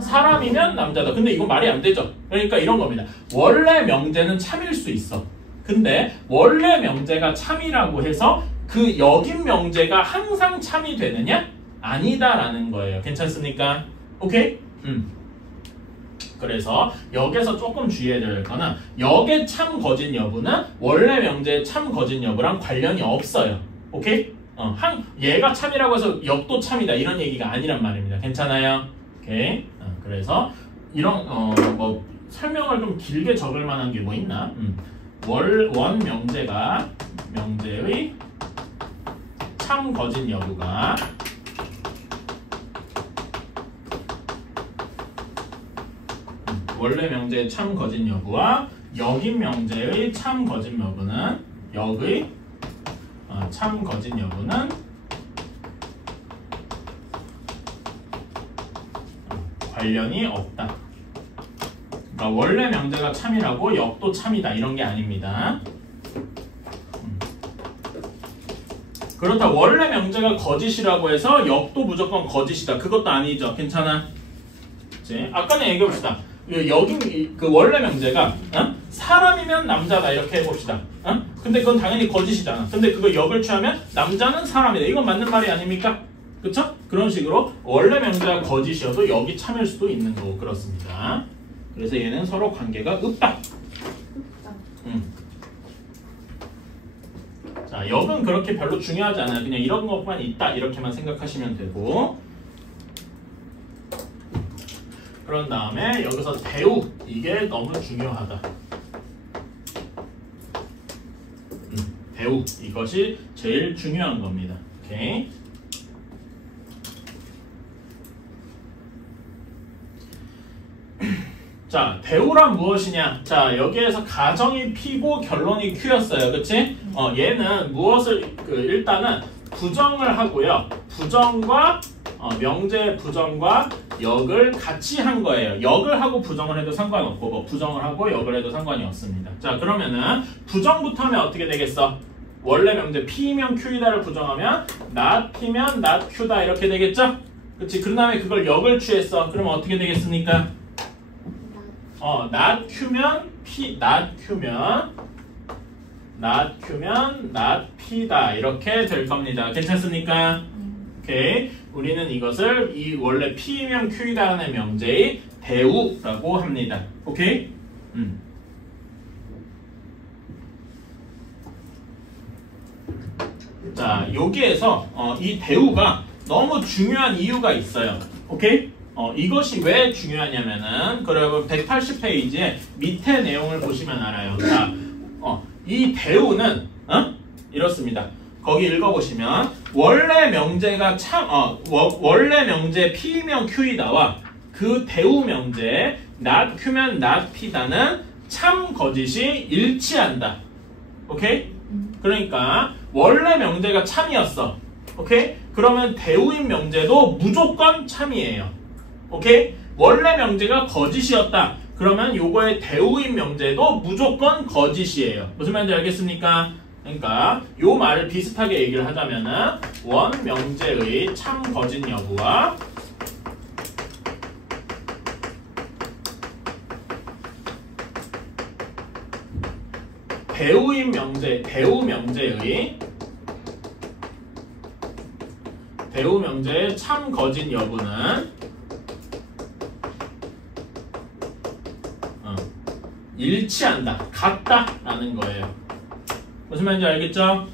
사람이면 남자다. 근데 이건 말이 안 되죠. 그러니까 이런 겁니다. 원래 명제는 참일 수 있어. 근데 원래 명제가 참이라고 해서 그 역인 명제가 항상 참이 되느냐? 아니다라는 거예요. 괜찮습니까? 오케이? 그래서 역에서 조금 주의해야 될 거는 역의 참 거짓 여부는 원래 명제의 참 거짓 여부랑 관련이 없어요. 오케이? 얘가 참이라고 해서 역도 참이다 이런 얘기가 아니란 말입니다. 괜찮아요? 오케이? 그래서 이런 뭐 설명을 좀 길게 적을 만한 게 뭐 있나? 원 명제가 명제의 참 거짓 여부가 원래 명제의 참 거짓 여부와 역인 명제의 참 거짓 여부는 역의 참 거짓 여부는 관련이 없다. 그러니까 원래 명제가 참이라고 역도 참이다 이런 게 아닙니다. 그렇다 원래 명제가 거짓이라고 해서 역도 무조건 거짓이다. 그것도 아니죠. 괜찮아? 그치? 아까는 얘기해봅시다. 여기 그 원래 명제가 사람이면 남자다 이렇게 해봅시다. 근데 그건 당연히 거짓이잖아. 근데 그거 역을 취하면 남자는 사람이다. 이건 맞는 말이 아닙니까? 그쵸? 그런 식으로 원래 명제가 거짓이어도 역이 참일 수도 있는 거고 그렇습니다. 그래서 얘는 서로 관계가 없다. 자, 역은 그렇게 별로 중요하지 않아요. 그냥 이런 것만 있다 이렇게만 생각하시면 되고. 그런 다음에 여기서 대우 이게 너무 중요하다. 대우 이것이 제일 중요한 겁니다. 오케이. 자, 대우란 무엇이냐? 자, 여기에서 가정이 P고 결론이 Q였어요. 그치? 얘는 무엇을 일단은 부정을 하고요. 부정과 명제 부정과 역을 같이 한 거예요. 역을 하고 부정을 해도 상관없고 뭐 부정을 하고 역을 해도 상관이 없습니다. 자, 그러면은 부정부터 하면 어떻게 되겠어? 원래 명제 P면 Q이다를 부정하면 not P면 not Q다 이렇게 되겠죠? 그치? 그 다음에 그걸 역을 취했어. 그러면 어떻게 되겠습니까? not Q면 P, not Q면 not q면 not p다 이렇게 될 겁니다. 괜찮습니까? 오케이. 우리는 이것을 이 원래 p면 q이라는 명제의 대우라고 합니다. 오케이? 자, 여기에서 이 대우가 너무 중요한 이유가 있어요. 오케이? 이것이 왜 중요하냐면은 그러면 180페이지에 밑에 내용을 보시면 알아요. 자, 이 대우는 이렇습니다. 거기 읽어보시면 원래 명제가 원래 명제 P면 Q이다와 그 대우 명제 not Q면 not P다는 참 거짓이 일치한다. 오케이? 그러니까 원래 명제가 참이었어. 오케이? 그러면 대우인 명제도 무조건 참이에요. 오케이? 원래 명제가 거짓이었다. 그러면 요거의 대우인 명제도 무조건 거짓이에요. 무슨 말인지 알겠습니까? 그러니까 요 말을 비슷하게 얘기를 하자면은 원 명제의 참 거짓 여부와 대우인 명제, 대우 명제의 참 거짓 여부는 일치한다, 같다라는 거예요. 무슨 말인지 알겠죠?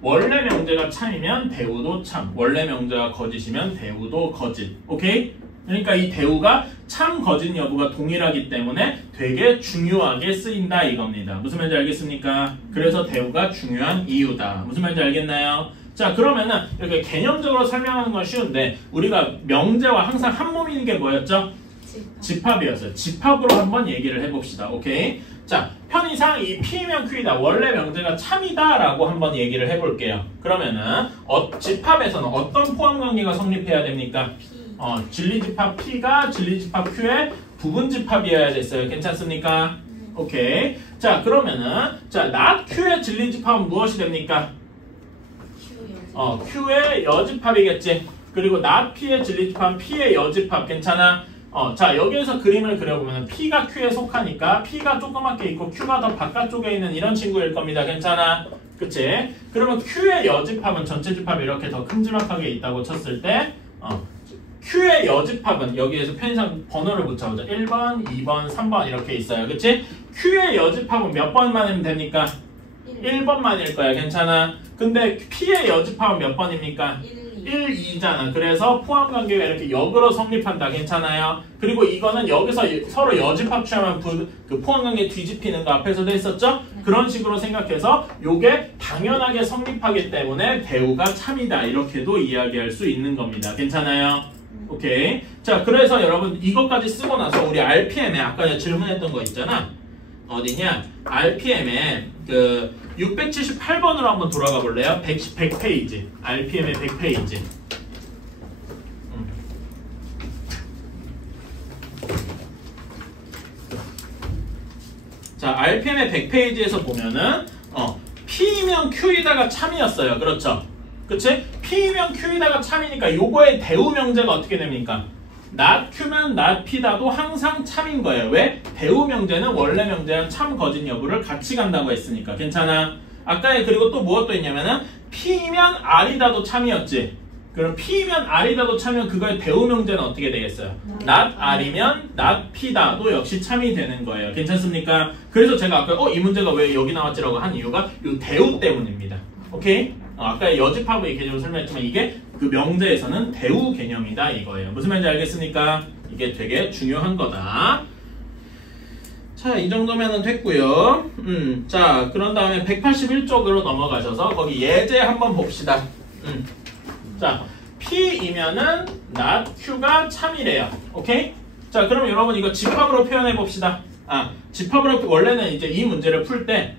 원래 명제가 참이면 대우도 참, 원래 명제가 거짓이면 대우도 거짓. 오케이? 그러니까 이 대우가 참 거짓 여부가 동일하기 때문에 되게 중요하게 쓰인다 이겁니다. 무슨 말인지 알겠습니까? 그래서 대우가 중요한 이유다. 무슨 말인지 알겠나요? 자, 그러면은 이렇게 개념적으로 설명하는 건 쉬운데 우리가 명제와 항상 한 몸인 게 뭐였죠? 집합이었어요. 집합으로 한번 얘기를 해봅시다. 오케이? 자, 편의상 이 P면 Q이다. 원래 명제가 참이다 라고 한번 얘기를 해볼게요. 그러면은 집합에서는 어떤 포함관계가 성립해야 됩니까? 진리집합 P가 진리집합 Q의 부분집합이어야 됐어요. 괜찮습니까? 오케이. 자, 그러면은 자, not Q의 진리집합은 무엇이 됩니까? Q의 여집합이겠지. 그리고 not P의 진리집합은 P의 여집합. 괜찮아? 자, 여기에서 그림을 그려보면 P가 Q에 속하니까 P가 조그맣게 있고 Q가 더 바깥쪽에 있는 이런 친구일 겁니다. 괜찮아? 그치? 그러면 Q의 여집합은 전체 집합이 이렇게 더 큼지막하게 있다고 쳤을 때 Q의 여집합은 여기에서 편의상 번호를 붙여보자. 1번, 2번, 3번 이렇게 있어요. 그치? Q의 여집합은 몇 번만이면 됩니까? 1번만일 거야. 괜찮아? 근데 P의 여집합은 몇 번입니까? 1, 2잖아. 그래서 포함관계가 이렇게 역으로 성립한다. 괜찮아요? 그리고 이거는 여기서 서로 여집합 취하면 그 포함관계 뒤집히는 거 앞에서도 했었죠? 그런 식으로 생각해서 요게 당연하게 성립하기 때문에 대우가 참이다. 이렇게도 이야기할 수 있는 겁니다. 괜찮아요? 오케이. 자, 그래서 여러분 이것까지 쓰고 나서 우리 RPM에 아까 질문했던 거 있잖아. 어디냐? RPM에 그 678번으로 한번 돌아가 볼래요? 100페이지. RPM의 100페이지. 자, RPM의 100페이지에서 보면은 P면 Q이다가 참이었어요. 그렇죠? 그치? P면 Q이다가 참이니까 요거의 대우 명제가 어떻게 됩니까? not Q면 not P다도 항상 참인 거예요. 왜? 대우 명제는 원래 명제랑 참 거짓 여부를 같이 간다고 했으니까. 괜찮아? 아까 그리고 또 무엇도 있냐면은 P면 R이다도 참이었지. 그럼 P면 R이다도 참이면 그거의 대우 명제는 어떻게 되겠어요? not R이면 not P다도 역시 참이 되는 거예요. 괜찮습니까? 그래서 제가 아까 이 문제가 왜 여기 나왔지라고 한 이유가 요 대우 때문입니다. 오케이? 아까 여집합의 개념을 설명했지만 이게 그 명제에서는 대우 개념이다 이거예요. 무슨 말인지 알겠습니까? 이게 되게 중요한 거다. 자, 이 정도면은 됐고요. 자, 그런 다음에 181쪽으로 넘어가셔서 거기 예제 한번 봅시다. 자, P이면은 not Q가 참이래요. 오케이? 자, 그럼 여러분 이거 집합으로 표현해 봅시다. 집합으로 원래는 이제 이 문제를 풀 때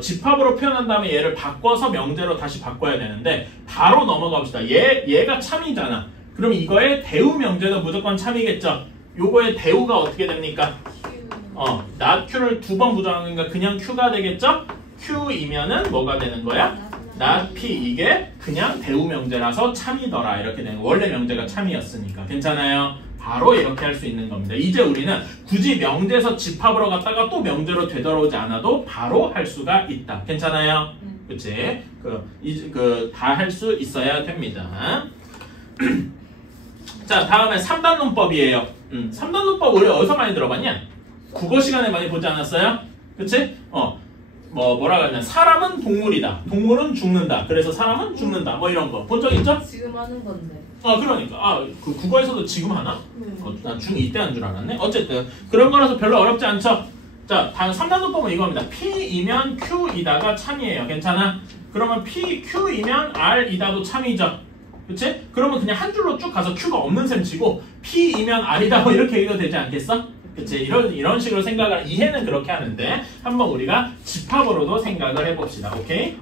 집합으로 표현한 다음에 얘를 바꿔서 명제로 다시 바꿔야 되는데 바로 넘어가 봅시다. 얘가 참이잖아. 그럼 이거의 대우 명제도 무조건 참이겠죠. 요거의 대우가 어떻게 됩니까? not Q를 두 번 부정한 거니까 그냥 Q가 되겠죠? Q이면은 뭐가 되는 거야? not P. 이게 그냥 대우 명제라서 참이더라. 이렇게 되는 거. 원래 명제가 참이었으니까. 괜찮아요? 바로 이렇게 할 수 있는 겁니다. 이제 우리는 굳이 명제에서 집합으로 갔다가 또 명제로 되돌아오지 않아도 바로 할 수가 있다. 괜찮아요? 그치? 다 할 수 있어야 됩니다. 자, 다음에 3단 논법이에요. 3단 논법 우리 어디서 많이 들어봤냐? 국어 시간에 많이 보지 않았어요? 그치? 뭐라 그러냐? 사람은 동물이다. 동물은 죽는다. 그래서 사람은 죽는다. 뭐 이런 거. 본 적 있죠? 지금 하는 건데. 그러니까. 그 국어에서도 지금 하나? 네. 난 중2 때 한 줄 알았네. 어쨌든 그런 거라서 별로 어렵지 않죠? 자, 다음 3단 논법은 이겁니다. P이면 Q이다가 참이에요. 괜찮아? 그러면 P, Q이면 R이다도 참이죠. 그치? 그러면 그냥 한 줄로 쭉 가서 Q가 없는 셈 치고 P이면 R이다 뭐 이렇게 얘기도 되지 않겠어? 그치? 이런 식으로 생각을 이해는 그렇게 하는데 한번 우리가 집합으로도 생각을 해봅시다. 오케이?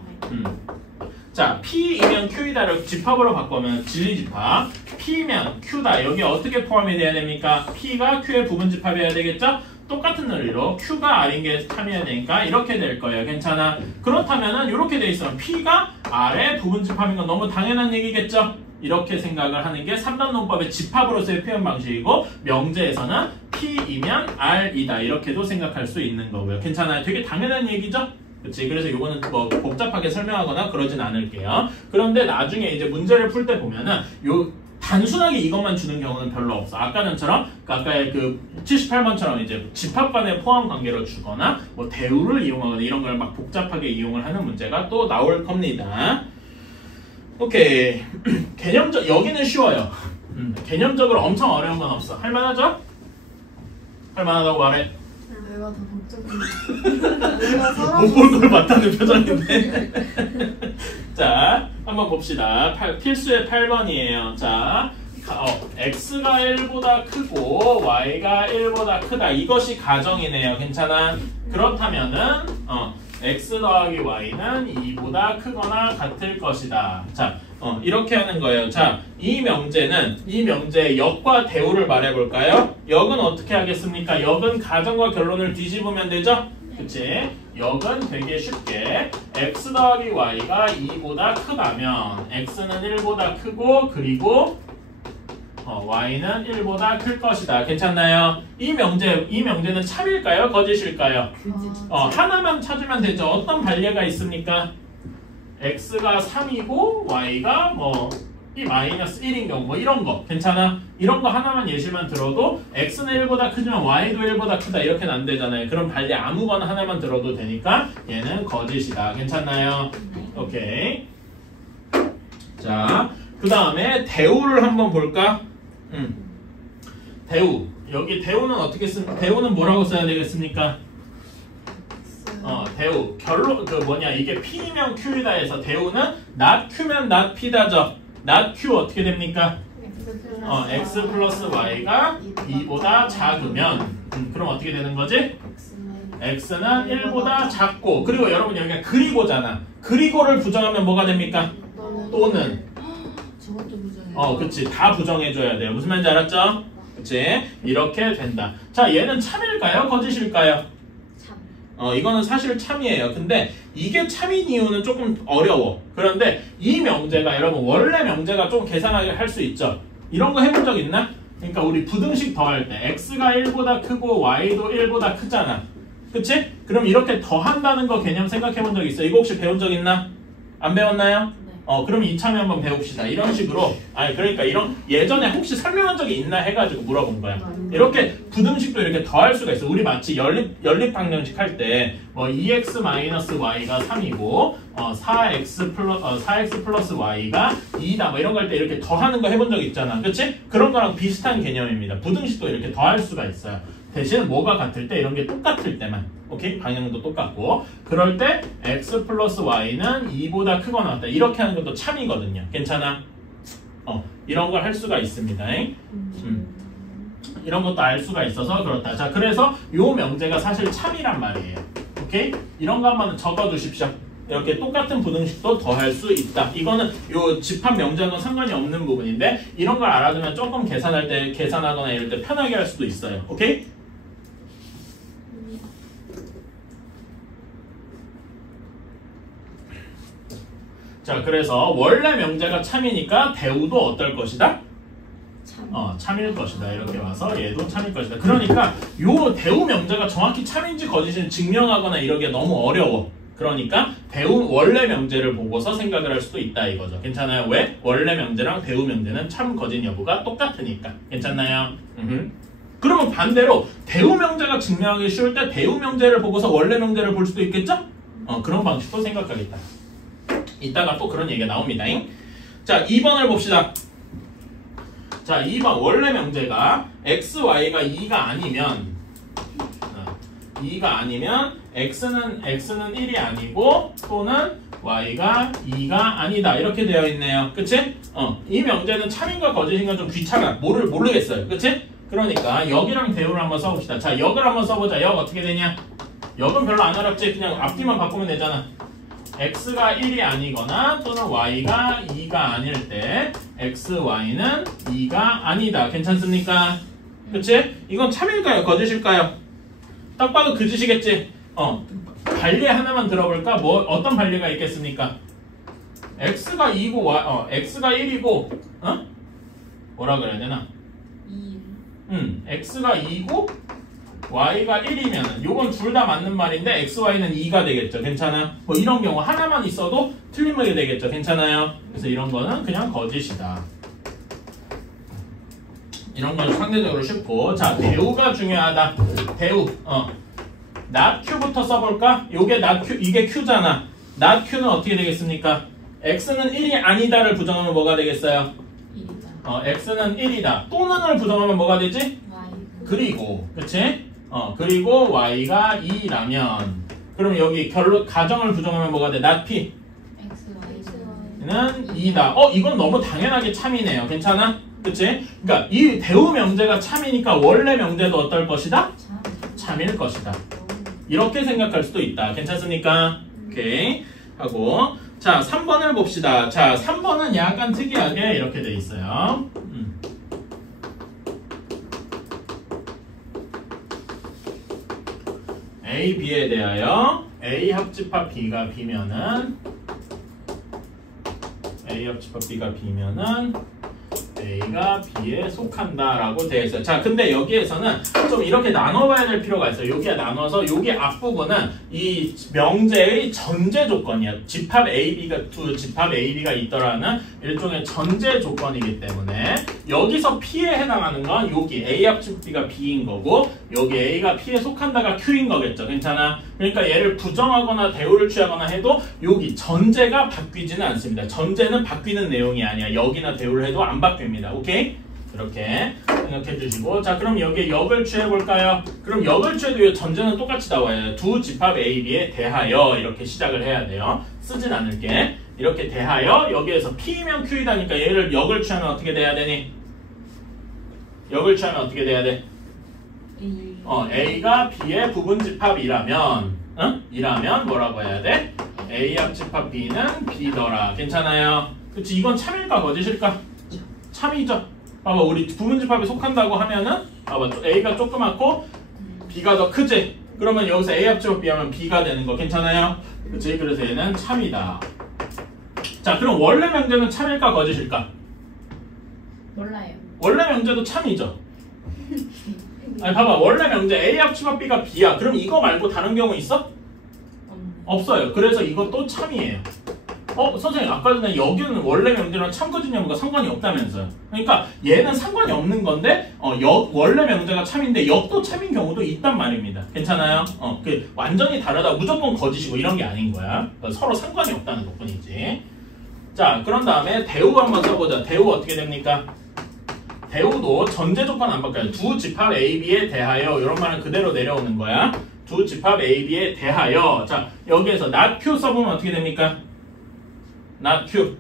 자, P이면 Q이다를 집합으로 바꾸면 진리집합. P면 Q다. 여기 어떻게 포함이 돼야 됩니까? P가 Q의 부분집합이어야 되겠죠? 똑같은 논리로 Q가 R인 게 참여해야 되니까 이렇게 될 거예요. 괜찮아? 그렇다면은 이렇게 돼 있으면 P가 R의 부분집합인 건 너무 당연한 얘기겠죠? 이렇게 생각을 하는 게 3단 논법의 집합으로서의 표현 방식이고 명제에서는 P이면 R이다. 이렇게도 생각할 수 있는 거고요. 괜찮아요? 되게 당연한 얘기죠? 그치? 그래서 이거는 뭐 복잡하게 설명하거나 그러진 않을게요. 그런데 나중에 이제 문제를 풀 때 보면은 단순하게 이것만 주는 경우는 별로 없어. 아까는처럼 아까의 78번처럼 이제 집합 간의 포함 관계로 주거나 뭐 대우를 이용하거나 이런 걸 막 복잡하게 이용을 하는 문제가 또 나올 겁니다. 오케이. 여기는 쉬워요. 개념적으로 엄청 어려운 건 없어. 할만하죠? 할만하다고 말해. 내가 더 걱정돼. 내가 살아. 못 볼 걸 봤다는 표정인데. 자, 한번 봅시다. 필수의 8번이에요. 자, x가 1보다 크고 y가 1보다 크다. 이것이 가정이네요. 괜찮아? 그렇다면은 x 더하기 y는 2보다 크거나 같을 것이다. 자, 이렇게 하는 거예요. 자, 이 명제의 역과 대우를 말해볼까요? 역은 어떻게 하겠습니까? 역은 가정과 결론을 뒤집으면 되죠? 그치? 역은 되게 쉽게 x 더하기 y가 2보다 크다면 x는 1보다 크고 그리고 y는 1보다 클 것이다. 괜찮나요? 이 명제는 참일까요? 거짓일까요? 하나만 찾으면 되죠. 어떤 반례가 있습니까? x가 3이고 y가 이 마이너스 1인 경우 뭐 이런 거 괜찮아? 이런 거 하나만 예시만 들어도 x는 1보다 크지만 y도 1보다 크다 이렇게는 안 되잖아요. 그럼 반례 아무거나 하나만 들어도 되니까 얘는 거짓이다. 괜찮나요? 오케이. 자, 그 다음에 대우를 한번 볼까? 대우. 여기 대우는 어떻게 대우는 뭐라고 써야 되겠습니까? 대우. 결론 이게 P면 Q이다 해서 대우는 not Q면 not P다죠. not Q 어떻게 됩니까? x 플러스 y가 2보다 작으면 그럼 어떻게 되는 거지? x는 1보다 작고 그리고 여러분 여기가 그리고잖아. 그리고를 부정하면 뭐가 됩니까? 또는 저것도 부정해. 그치. 다 부정해줘야 돼요. 무슨 말인지 알았죠? 그치? 이렇게 된다. 자, 얘는 참일까요? 거짓일까요? 이거는 사실 참이에요. 근데 이게 참인 이유는 조금 어려워. 그런데 이 명제가 여러분 원래 명제가 좀 계산하게 할 수 있죠. 이런 거 해본 적 있나? 그러니까 우리 부등식 더할 때 x가 1보다 크고 y도 1보다 크잖아. 그치? 그럼 이렇게 더한다는 거 개념 생각해 본 적 있어? 이거 혹시 배운 적 있나? 안 배웠나요? 그럼 이참에 한번 배웁시다. 이런 식으로. 그러니까 이런 예전에 혹시 설명한 적이 있나 해가지고 물어본 거야. 이렇게 부등식도 이렇게 더할 수가 있어. 우리 마치 연립 방정식 할 때 2x 마이너스 y가 3이고 4x 플러스 y가 2다. 뭐 이런 거 할 때 이렇게 더하는 거 해본 적 있잖아. 그치? 그런 거랑 비슷한 개념입니다. 부등식도 이렇게 더할 수가 있어요. 대신 뭐가 같을 때 이런 게 똑같을 때만. 오케이? 방향도 똑같고 그럴 때 x 플러스 y는 2보다 크거나 같다. 이렇게 하는 것도 참이거든요. 괜찮아? 이런 걸 할 수가 있습니다. 이런 것도 알 수가 있어서 그렇다. 자, 그래서 요 명제가 사실 참이란 말이에요. 오케이? 이런 거 한번 적어두십시오. 이렇게 똑같은 부등식도 더할 수 있다. 이거는 요 집합 명제하고는 상관이 없는 부분인데 이런 걸 알아두면 조금 계산하거나 이럴 때 편하게 할 수도 있어요. 오케이? 자, 그래서 원래 명제가 참이니까 대우도 어떨 것이다? 참일 것이다. 이렇게 와서 얘도 참일 것이다. 그러니까 요 대우 명제가 정확히 참인지 거짓인지 증명하거나 이러기가 너무 어려워. 그러니까 대우 원래 명제를 보고서 생각을 할 수도 있다 이거죠. 괜찮아요? 왜? 원래 명제랑 대우 명제는 참 거짓 여부가 똑같으니까. 괜찮나요? 그러면 반대로 대우 명제가 증명하기 쉬울 때 대우 명제를 보고서 원래 명제를 볼 수도 있겠죠? 그런 방식도 생각하겠다. 이따가 또 그런 얘기가 나옵니다. 자, 2번을 봅시다. 자, 2번 원래 명제가 x, y가 2가 아니면 x는 1이 아니고 또는 y가 2가 아니다. 이렇게 되어 있네요. 그치? 이 명제는 참인가 거짓인가 좀 귀찮아. 모르겠어요. 그치? 그러니까 역이랑 대우를 한번 써봅시다. 자, 역을 한번 써보자. 역 어떻게 되냐? 역은 별로 안 어렵지. 그냥 앞뒤만 바꾸면 되잖아. x가 1이 아니거나 또는 y가 2가 아닐 때 x, y는 2가 아니다. 괜찮습니까? 그치? 이건 참일까요? 거짓일까요? 딱 봐도 그짓이겠지? 반리 하나만 들어볼까? 어떤 반리가 있겠습니까? x가 2고 x가 1이고 뭐라 그래야 되나? x가 2고 y가 1이면 요건 둘 다 맞는 말인데 x, y는 2가 되겠죠. 괜찮아? 뭐 이런 경우 하나만 있어도 틀림하게 되겠죠. 괜찮아요? 그래서 이런 거는 그냥 거짓이다. 이런 건 상대적으로 쉽고. 자, 대우가 중요하다. 대우. not q부터 써볼까? 요게 not q, 이게 q잖아. not q는 어떻게 되겠습니까? x는 1이 아니다를 부정하면 뭐가 되겠어요? 1이다. x는 1이다. 또는을 부정하면 뭐가 되지? y. 그리고, 그치? 그리고 y가 2라면. 그럼 여기 가정을 부정하면 뭐가 돼? not p. 는 2다. 이건 너무 당연하게 참이네요. 괜찮아? 그치? 그러니까 이 대우 명제가 참이니까 원래 명제도 어떨 것이다? 참일 것이다. 이렇게 생각할 수도 있다. 괜찮습니까? 오케이. 하고 자, 3번을 봅시다. 자, 3번은 약간 특이하게 이렇게 돼 있어요. A, B에 대하여 A 합집합 B가 B면은 A 합집합 B가 B면은 A가 B에 속한다라고 되어 있어요. 자, 근데 여기에서는 좀 이렇게 나눠봐야 될 필요가 있어요. 여기에 나눠서 여기 앞부분은 이 명제의 전제 조건이야. 집합 AB가 집합 AB가 있더라는 일종의 전제 조건이기 때문에 여기서 P에 해당하는 건 여기 A 합집 B가 B인 거고 여기 A가 P에 속한다가 Q인 거겠죠. 괜찮아? 그러니까 얘를 부정하거나 대우를 취하거나 해도 여기 전제가 바뀌지는 않습니다. 전제는 바뀌는 내용이 아니야. 역이나 대우를 해도 안 바뀝니다. 오케이? 이렇게 생각해 주시고 자, 그럼 여기에 역을 취해 볼까요? 그럼 역을 취해도 이 전제는 똑같이 나와요. 두 집합 A, B에 대하여 이렇게 시작을 해야 돼요. 쓰진 않을게. 이렇게 대하여 여기에서 P면 Q이다니까 얘를 역을 취하면 어떻게 돼야 되니? 역을 취하면 어떻게 돼야 돼? A가 B의 부분 집합이라면 이라면 뭐라고 해야 돼? A 합집합 B는 B더라. 괜찮아요? 그치? 이건 참일까 거짓일까? 참이죠. 봐봐, 우리 부분집합에 속한다고 하면은 봐봐, A가 조그맣고 B가 더 크지? 그러면 여기서 A 합집합 B 하면 B가 되는 거 괜찮아요? 그치? 그래서 얘는 참이다. 자, 그럼 원래 명제는 참일까 거짓일까? 몰라요. 원래 명제도 참이죠. 아니 봐봐, 원래 명제 A 합집합 B가 B야. 그럼 이거 말고 다른 경우 있어? 없어요. 그래서 이것도 참이에요. 선생님 아까 전에 여기는 원래 명제랑 참거짓 여부가 상관이 없다면서요. 그러니까 얘는 상관이 없는 건데 원래 명제가 참인데 역도 참인 경우도 있단 말입니다. 괜찮아요? 완전히 다르다 무조건 거짓이고 이런 게 아닌 거야. 서로 상관이 없다는 것뿐이지. 자, 그런 다음에 대우 한번 써보자. 대우 어떻게 됩니까? 대우도 전제 조건 안 바뀌어요. 두 집합 A, B에 대하여 이런 말은 그대로 내려오는 거야. 두 집합 A, B에 대하여. 자, 여기에서 not Q 써보면 어떻게 됩니까? not Q.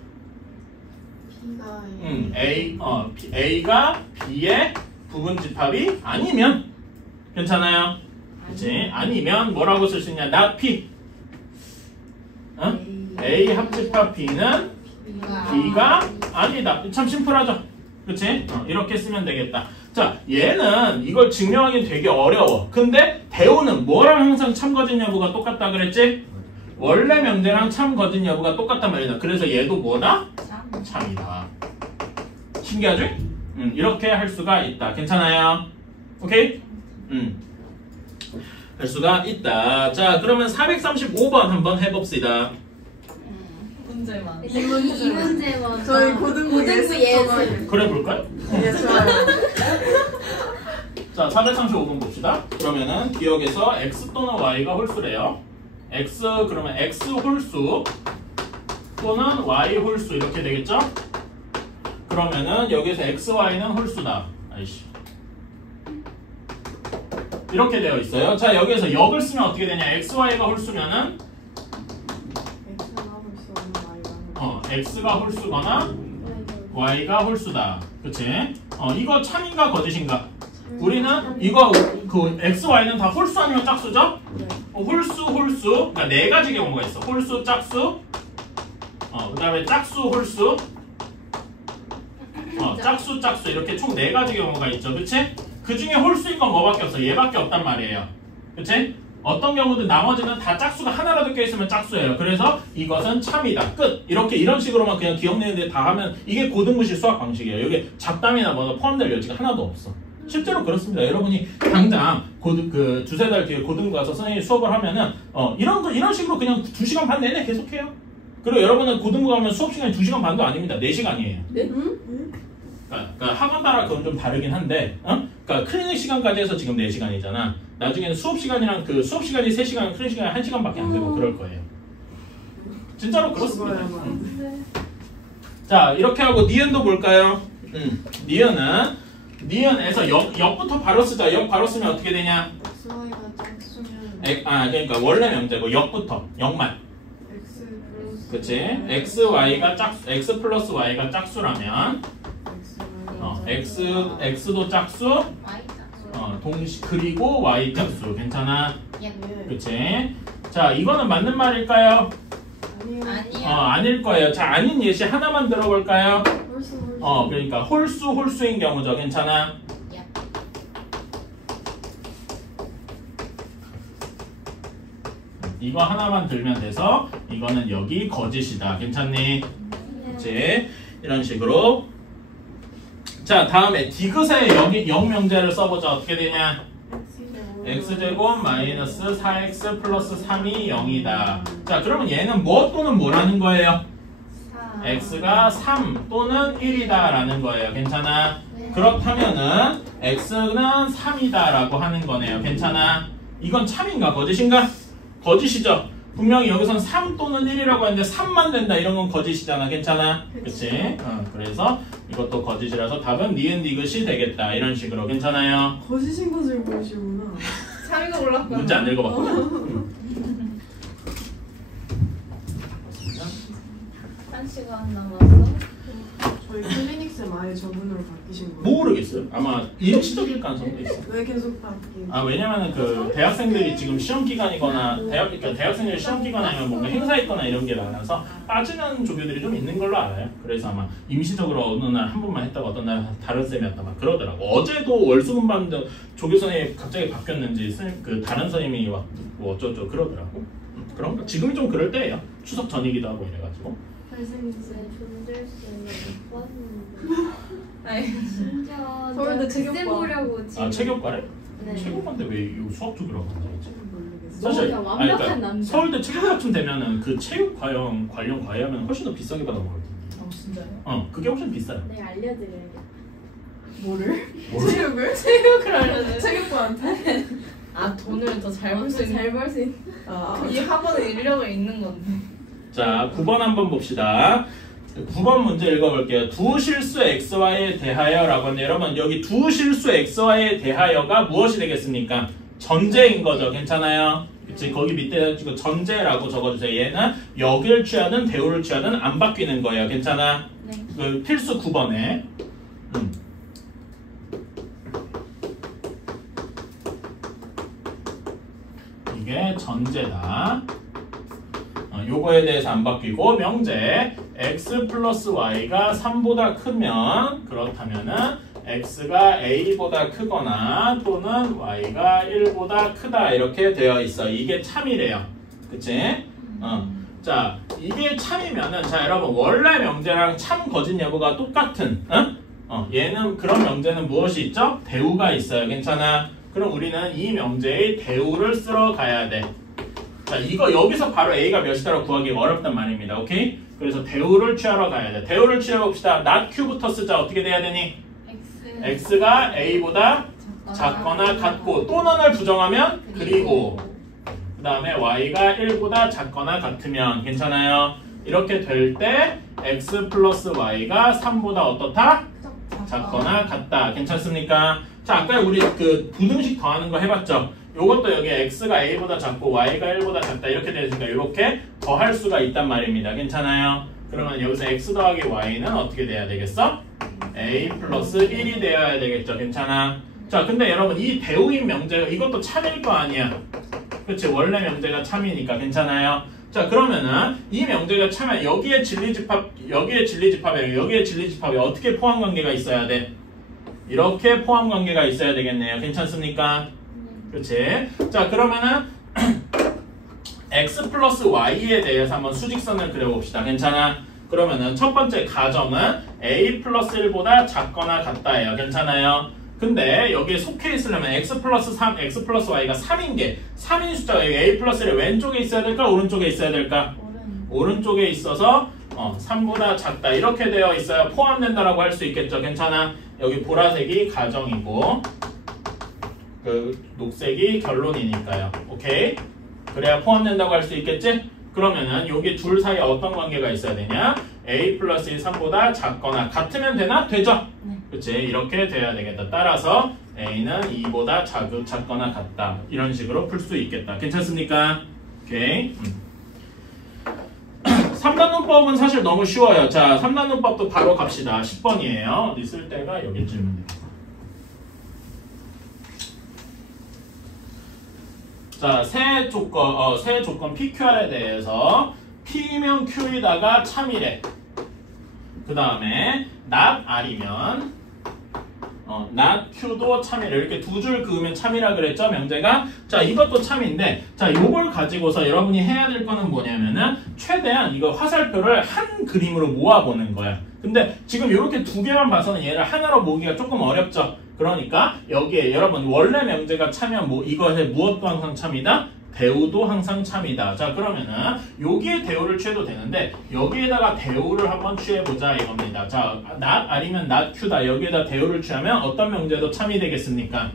A가 B의 부분 집합이 아니면 괜찮아요? 그치? 아니면 뭐라고 쓸 수 있냐? not P. A 합집합 B는 B가 아니다. 참 심플하죠? 그치? 이렇게 쓰면 되겠다. 자, 얘는 이걸 증명하기 되게 어려워. 근데 대우는 뭐랑 항상 참거짓 여부가 똑같다 그랬지? 원래 명제랑 참거짓 여부가 똑같단 말이다. 그래서 얘도 뭐다? 참이다. 신기하지? 이렇게 할 수가 있다. 괜찮아요? 오케이? 할 수가 있다. 자, 그러면 435번 한번 해봅시다. 문제만. 이 문제 먼저. 저희 고등부 예술. 그래 볼까요? 예, 좋아요. 자, 435번 봅시다. 그러면은 기억에서 x 또는 y가 홀수래요. x 그러면 x 홀수 또는 y 홀수 이렇게 되겠죠? 그러면은 여기서 x, y는 홀수다. 아이씨. 이렇게 되어 있어요. 자, 여기에서 역을 쓰면 어떻게 되냐? x, y가 홀수면은 x가 홀수거나 y가 홀수다. 그치? 이거 참인가 거짓인가? 우리는 이거 그 x, y는 다 홀수 아니면 짝수죠? 홀수, 그러니까 네 가지 경우가 있어. 홀수, 짝수, 그 다음에 짝수, 홀수, 짝수 이렇게 총 네 가지 경우가 있죠. 그치? 그 중에 홀수인 건 뭐밖에 없어? 얘밖에 없단 말이에요. 그치? 어떤 경우든 나머지는 다 짝수가 하나라도 껴있으면 짝수예요. 그래서 이것은 참이다. 끝. 이런 식으로만 그냥 기억내는데 다 하면 이게 고등부식 수학 방식이에요. 여기 잡담이나 뭐 포함될 여지가 하나도 없어. 실제로 그렇습니다. 여러분이 당장 그 두세 달 뒤에 고등부 가서 선생님이 수업을 하면은 이런 식으로 그냥 2시간 반 내내 계속해요. 그리고 여러분은 고등부 가면 수업 시간이 2시간 반도 아닙니다. 4시간이에요. 네? 그러니까 학원 따라 그건 좀 다르긴 한데, 그러니까 클리닉 시간까지 해서 지금 4시간이잖아. 나중에는 수업 시간이랑 그 수업 시간이 3시간, 클리닉 시간이 1시간밖에 안 되고 그럴 거예요. 진짜로 그렇습니다. 자, 이렇게 하고 니은도 볼까요? 니은에서 역부터 바로 쓰자. 역 바로 쓰면 어떻게 되냐? xy가 짝수면 그러니까 원래 명제고 역부터 역만. x 플러스 그치? x 플러스 y가 짝수라면 x도 짝수, y 짝수. 그리고 y 짝수. 괜찮아? 예. 그치? 자, 이거는 맞는 말일까요? 아니요. 아닐 거예요. 자, 아닌 예시 하나만 들어볼까요? 홀수. 그러니까 홀수인 경우죠. 괜찮아? 예. 이거 하나만 들면 돼서 이거는 여기 거짓이다. 괜찮니? 그치? 이런 식으로. 자, 다음에 디귿의 역명제를 써보자. 어떻게 되냐? x제곱 마이너스 4x 플러스 3이 0이다. 자, 그러면 얘는 뭐 또는 뭐라는 거예요? x가 3 또는 1이다 라는 거예요. 괜찮아? 그렇다면은 x는 3이다 라고 하는 거네요. 괜찮아? 이건 참인가 거짓인가? 거짓이죠. 분명히 여기선 3 또는 1이라고 했는데 3만 된다 이런 건 거짓이잖아. 괜찮아? 그치? 그래서 이것도 거짓이라서 답은 니은 디귿이 되겠다. 이런 식으로. 괜찮아요? 거짓인 것을 보시구나. 참이가 올랐구나. 문제 안 읽어봤구나. 1시간 남았어. 저희 클리닉쌤 아예 저분으로 바뀌신 거예요? 모르겠어요. 아마 일시적일 가능성도 있어. 왜 계속 바뀌는? 왜냐면은 그 대학생들이 지금 시험 기간이거나 그러니까 대학생들 시험 기간 아니면 뭔가 행사 있거나 이런 게 많아서 빠지는 조교들이 좀 있는 걸로 알아요. 그래서 아마 임시적으로 어느 날 한 번만 했다가 어떤 날 다른 쌤이 왔다 막 그러더라고. 어제도 월수금반도 조교 선생님이 갑자기 바뀌었는지 그 다른 선생님이 뭐 어쩌고 그러더라고. 그런 거 지금이 좀 그럴 때예요. 추석 전이기도 하고 이래가지고. 선생님 존재할 수 있는 못 봤는데. 아니, 진짜 서울대 체육관. 쌤 보려고 지금. 체육과래? 네. 체육과인데 왜 이거 수학 쪽이라고 한다고 했지? 모르겠어요. 사실 너무 완벽한 그러니까 남자. 서울대 체육과쯤 되면은 그 체육 관련 과외하면 훨씬 더 비싸게 받아먹을 텐데. 진짜요? 그게 훨씬 비싸요. 네, 알려드려야겠다. 뭐를? 뭐를? 체육을? 체육을 하려는. 체육부한테? 돈을 더 잘 벌 수 있는. 잘 벌 수 있는. 이 학원에 인력이 있는 건데. 자, 9번 한번 봅시다. 9번 문제 읽어볼게요. 두 실수 xy에 대하여라고 하는데 여러분 여기 두 실수 xy에 대하여가 무엇이 되겠습니까? 전제인 거죠. 괜찮아요? 그치? 거기 밑에 지금 전제라고 적어주세요. 얘는 역을 취하든 대우를 취하든 안 바뀌는 거예요. 괜찮아? 네. 그 필수 9번에 이게 전제다. 요거에 대해서 안 바뀌고 명제 x 플러스 y가 3보다 크면 그렇다면은 x가 a보다 크거나 또는 y가 1보다 크다 이렇게 되어 있어. 이게 참이래요. 그치? 자, 이게 참이면은 자 여러분 원래 명제랑 참 거짓 여부가 똑같은 얘는 그런 명제는 무엇이 있죠? 대우가 있어요. 괜찮아? 그럼 우리는 이 명제의 대우를 쓸어 가야 돼. 자, 이거 여기서 바로 A가 몇이다라고 구하기가 어렵단 말입니다. 오케이? 그래서 대우를 취하러 가야 돼. 대우를 취해봅시다. not Q부터 쓰자. 어떻게 돼야 되니? X가 A보다 작거나 같고 또는을 부정하면 그리고 그 다음에 Y가 1보다 작거나 같으면 괜찮아요? 이렇게 될 때 X 플러스 Y가 3보다 어떻다? 작거나 같다. 괜찮습니까? 자, 아까 우리 그 부등식 더하는 거 해봤죠? 요것도 여기 X가 A보다 작고 Y가 1보다 작다 이렇게 되니까 이렇게 더할 수가 있단 말입니다. 괜찮아요? 그러면 여기서 X 더하기 Y는 어떻게 돼야 되겠어? A 플러스 1이 되어야 되겠죠. 괜찮아? 자, 근데 여러분 이 대우인 명제가 이것도 참일 거 아니야. 그치? 원래 명제가 참이니까 괜찮아요? 자, 그러면은 이 명제가 참이야. 여기에 진리집합, 여기에 진리집합에 어떻게 포함관계가 있어야 돼? 이렇게 포함관계가 있어야 되겠네요. 괜찮습니까? 그치? 자, 그러면은 X 플러스 Y에 대해서 한번 수직선을 그려봅시다. 괜찮아? 그러면은 첫 번째 가정은 A 플러스 1보다 작거나 같다예요. 괜찮아요? 근데 여기에 속해 있으려면 X 플러스 3, X 플러스 Y가 3인 게 3인 숫자가 여기 A 플러스 1의 왼쪽에 있어야 될까? 오른쪽에 있어야 될까? 오른쪽에 있어서 3보다 작다 이렇게 되어 있어야 포함된다라고 할 수 있겠죠. 괜찮아? 여기 보라색이 가정이고 그 녹색이 결론이니까요. 오케이? 그래야 포함된다고 할 수 있겠지? 그러면은 여기 둘 사이에 어떤 관계가 있어야 되냐? A 플러스 1, 3보다 작거나 같으면 되나? 되죠? 네. 그치? 이렇게 돼야 되겠다. 따라서 A는 2보다 작거나 같다. 이런 식으로 풀 수 있겠다. 괜찮습니까? 오케이. 3단원법은 사실 너무 쉬워요. 자, 3단원법도 바로 갑시다. 10번이에요. 어디 쓸 때가 여기쯤. 자, 세 조건 PQR에 대해서 P면 Q이다가 참이래. 그 다음에 not R이면 not Q도 참이래. 이렇게 두 줄 그으면 참이라 그랬죠, 명제가? 자, 이것도 참인데, 자, 요걸 가지고서 여러분이 해야 될 거는 뭐냐면은 최대한 이거 화살표를 한 그림으로 모아보는 거야. 근데 지금 이렇게 두 개만 봐서는 얘를 하나로 모으기가 조금 어렵죠. 그러니까 여기에 여러분 원래 명제가 참이면 뭐 이것에 무엇도 항상 참이다? 대우도 항상 참이다. 자, 그러면은 여기에 대우를 취해도 되는데 여기에다가 대우를 한번 취해보자 이겁니다. 자, not R이면 not Q다. 여기에다 대우를 취하면 어떤 명제도 참이 되겠습니까?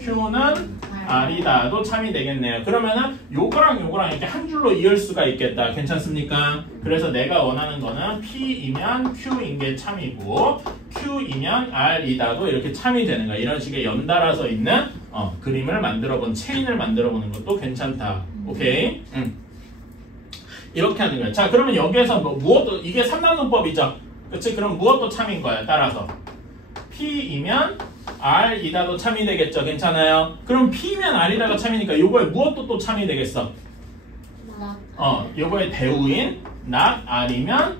Q는 R이다도 참이 되겠네요. 그러면은 요거랑 이렇게 한 줄로 이을 수가 있겠다. 괜찮습니까? 그래서 내가 원하는 거는 P이면 Q인 게 참이고 Q이면 R이다도 이렇게 참이 되는 거야. 이런 식의 연달아서 있는 그림을 만들어본 체인을 만들어보는 것도 괜찮다. 오케이? 이렇게 하는 거야. 자, 그러면 여기에서 무엇도 이게 3단원법이죠. 그치? 그럼 무엇도 참인 거야. 따라서 P이면 R이다도 참이 되겠죠. 괜찮아요? 그럼 P면 R이다가 참이니까 요거에 무엇도 또 참이 되겠어? 요거에 대우인 not R이면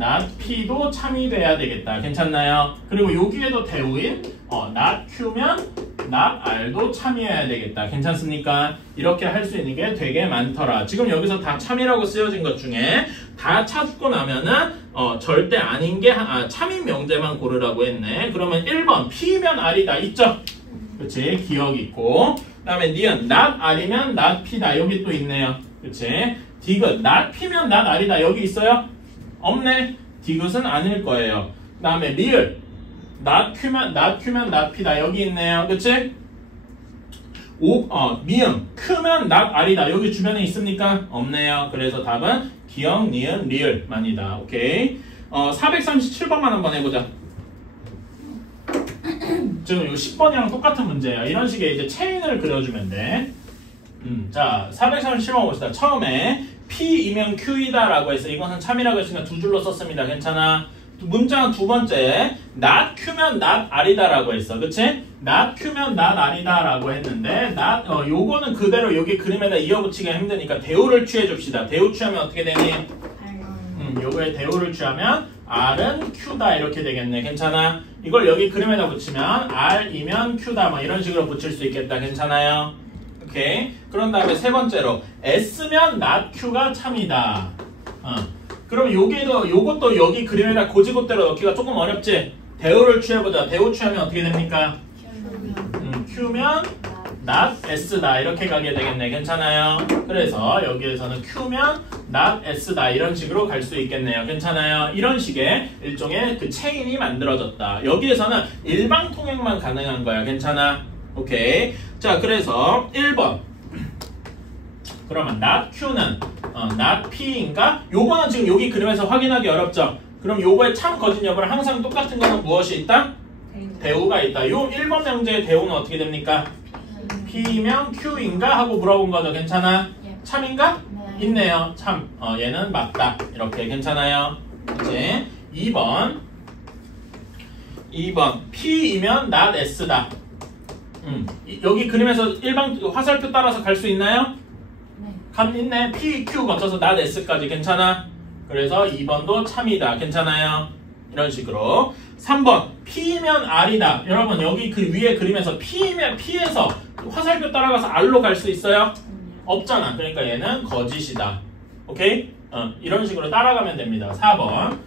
not P도 참이 돼야 되겠다. 괜찮나요? 그리고 여기에도 대우인 not Q면 not R도 참이어야 되겠다. 괜찮습니까? 이렇게 할 수 있는 게 되게 많더라. 지금 여기서 다 참이라고 쓰여진 것 중에 다 찾고 나면은 절대 아닌 게 참인 명제만 고르라고 했네. 그러면 1번 P면 R이다 있죠? 그치? 기억 있고. 그 다음에 니은 not R이면 not P다. 여기 또 있네요. 그치? 디귿 not P면 not R이다. 여기 있어요? 없네. 디귿은 아닐 거예요. 그 다음에 리을 not Q면 not P다. 여기 있네요. 그치? 미음 크면 not R이다. 여기 주변에 있습니까? 없네요. 그래서 답은 기억, 니은, 리을만이다. 오케이. 437번만 한번 해보자. 지금 이 10번이랑 똑같은 문제예요. 이런 식의 이제 체인을 그려주면 돼. 자, 437번 봅시다. 처음에 P이면 Q이다 라고 해서 이것은 참이라고 했으니까 두 줄로 썼습니다. 괜찮아? 문장 두 번째 not Q면 not R이다 라고 했어. 그치? not Q면 not R이다 라고 했는데 요거는 그대로 여기 그림에다 이어붙이기가 힘드니까 대우를 취해줍시다. 대우 취하면 어떻게 되니? 요거에 대우를 취하면 R은 Q다 이렇게 되겠네. 괜찮아? 이걸 여기 그림에다 붙이면 R이면 Q다 뭐 이런 식으로 붙일 수 있겠다. 괜찮아요? 오케이. 그런 다음에 세 번째로 S면 not Q가 참이다. 그럼 요것도 여기 그림에다 고지고대로 넣기가 조금 어렵지? 대우를 취해보자. 대우 취하면 어떻게 됩니까? Q면 not S다 이렇게 가게 되겠네. 괜찮아요? 그래서 여기에서는 Q면 not S다 이런 식으로 갈 수 있겠네요. 괜찮아요? 이런 식의 일종의 그 체인이 만들어졌다. 여기에서는 일방통행만 가능한 거야. 괜찮아? 오케이. 자, 그래서 1번 그러면 not Q는 not P인가? 요거는 지금 여기 그림에서 확인하기 어렵죠? 그럼 요거의 참 거짓 여부를 항상 똑같은 거는 무엇이 있다? 대우가 있다. 요 1번 명제의 대우는 어떻게 됩니까? P면 Q인가? 하고 물어본 거죠. 괜찮아? 참인가? 있네요. 참. 얘는 맞다. 이렇게 괜찮아요? 그치? 2번 P이면 not S다. 여기 그림에서 일방 화살표 따라서 갈 수 있나요? 감 있네. P, Q 거쳐서 not S까지 괜찮아? 그래서 2번도 참이다. 괜찮아요? 이런 식으로. 3번 P면 R이다. 여러분 여기 그 위에 그림에서 P면 P에서 화살표 따라가서 R로 갈 수 있어요? 없잖아. 그러니까 얘는 거짓이다. 오케이? 이런 식으로 따라가면 됩니다. 4번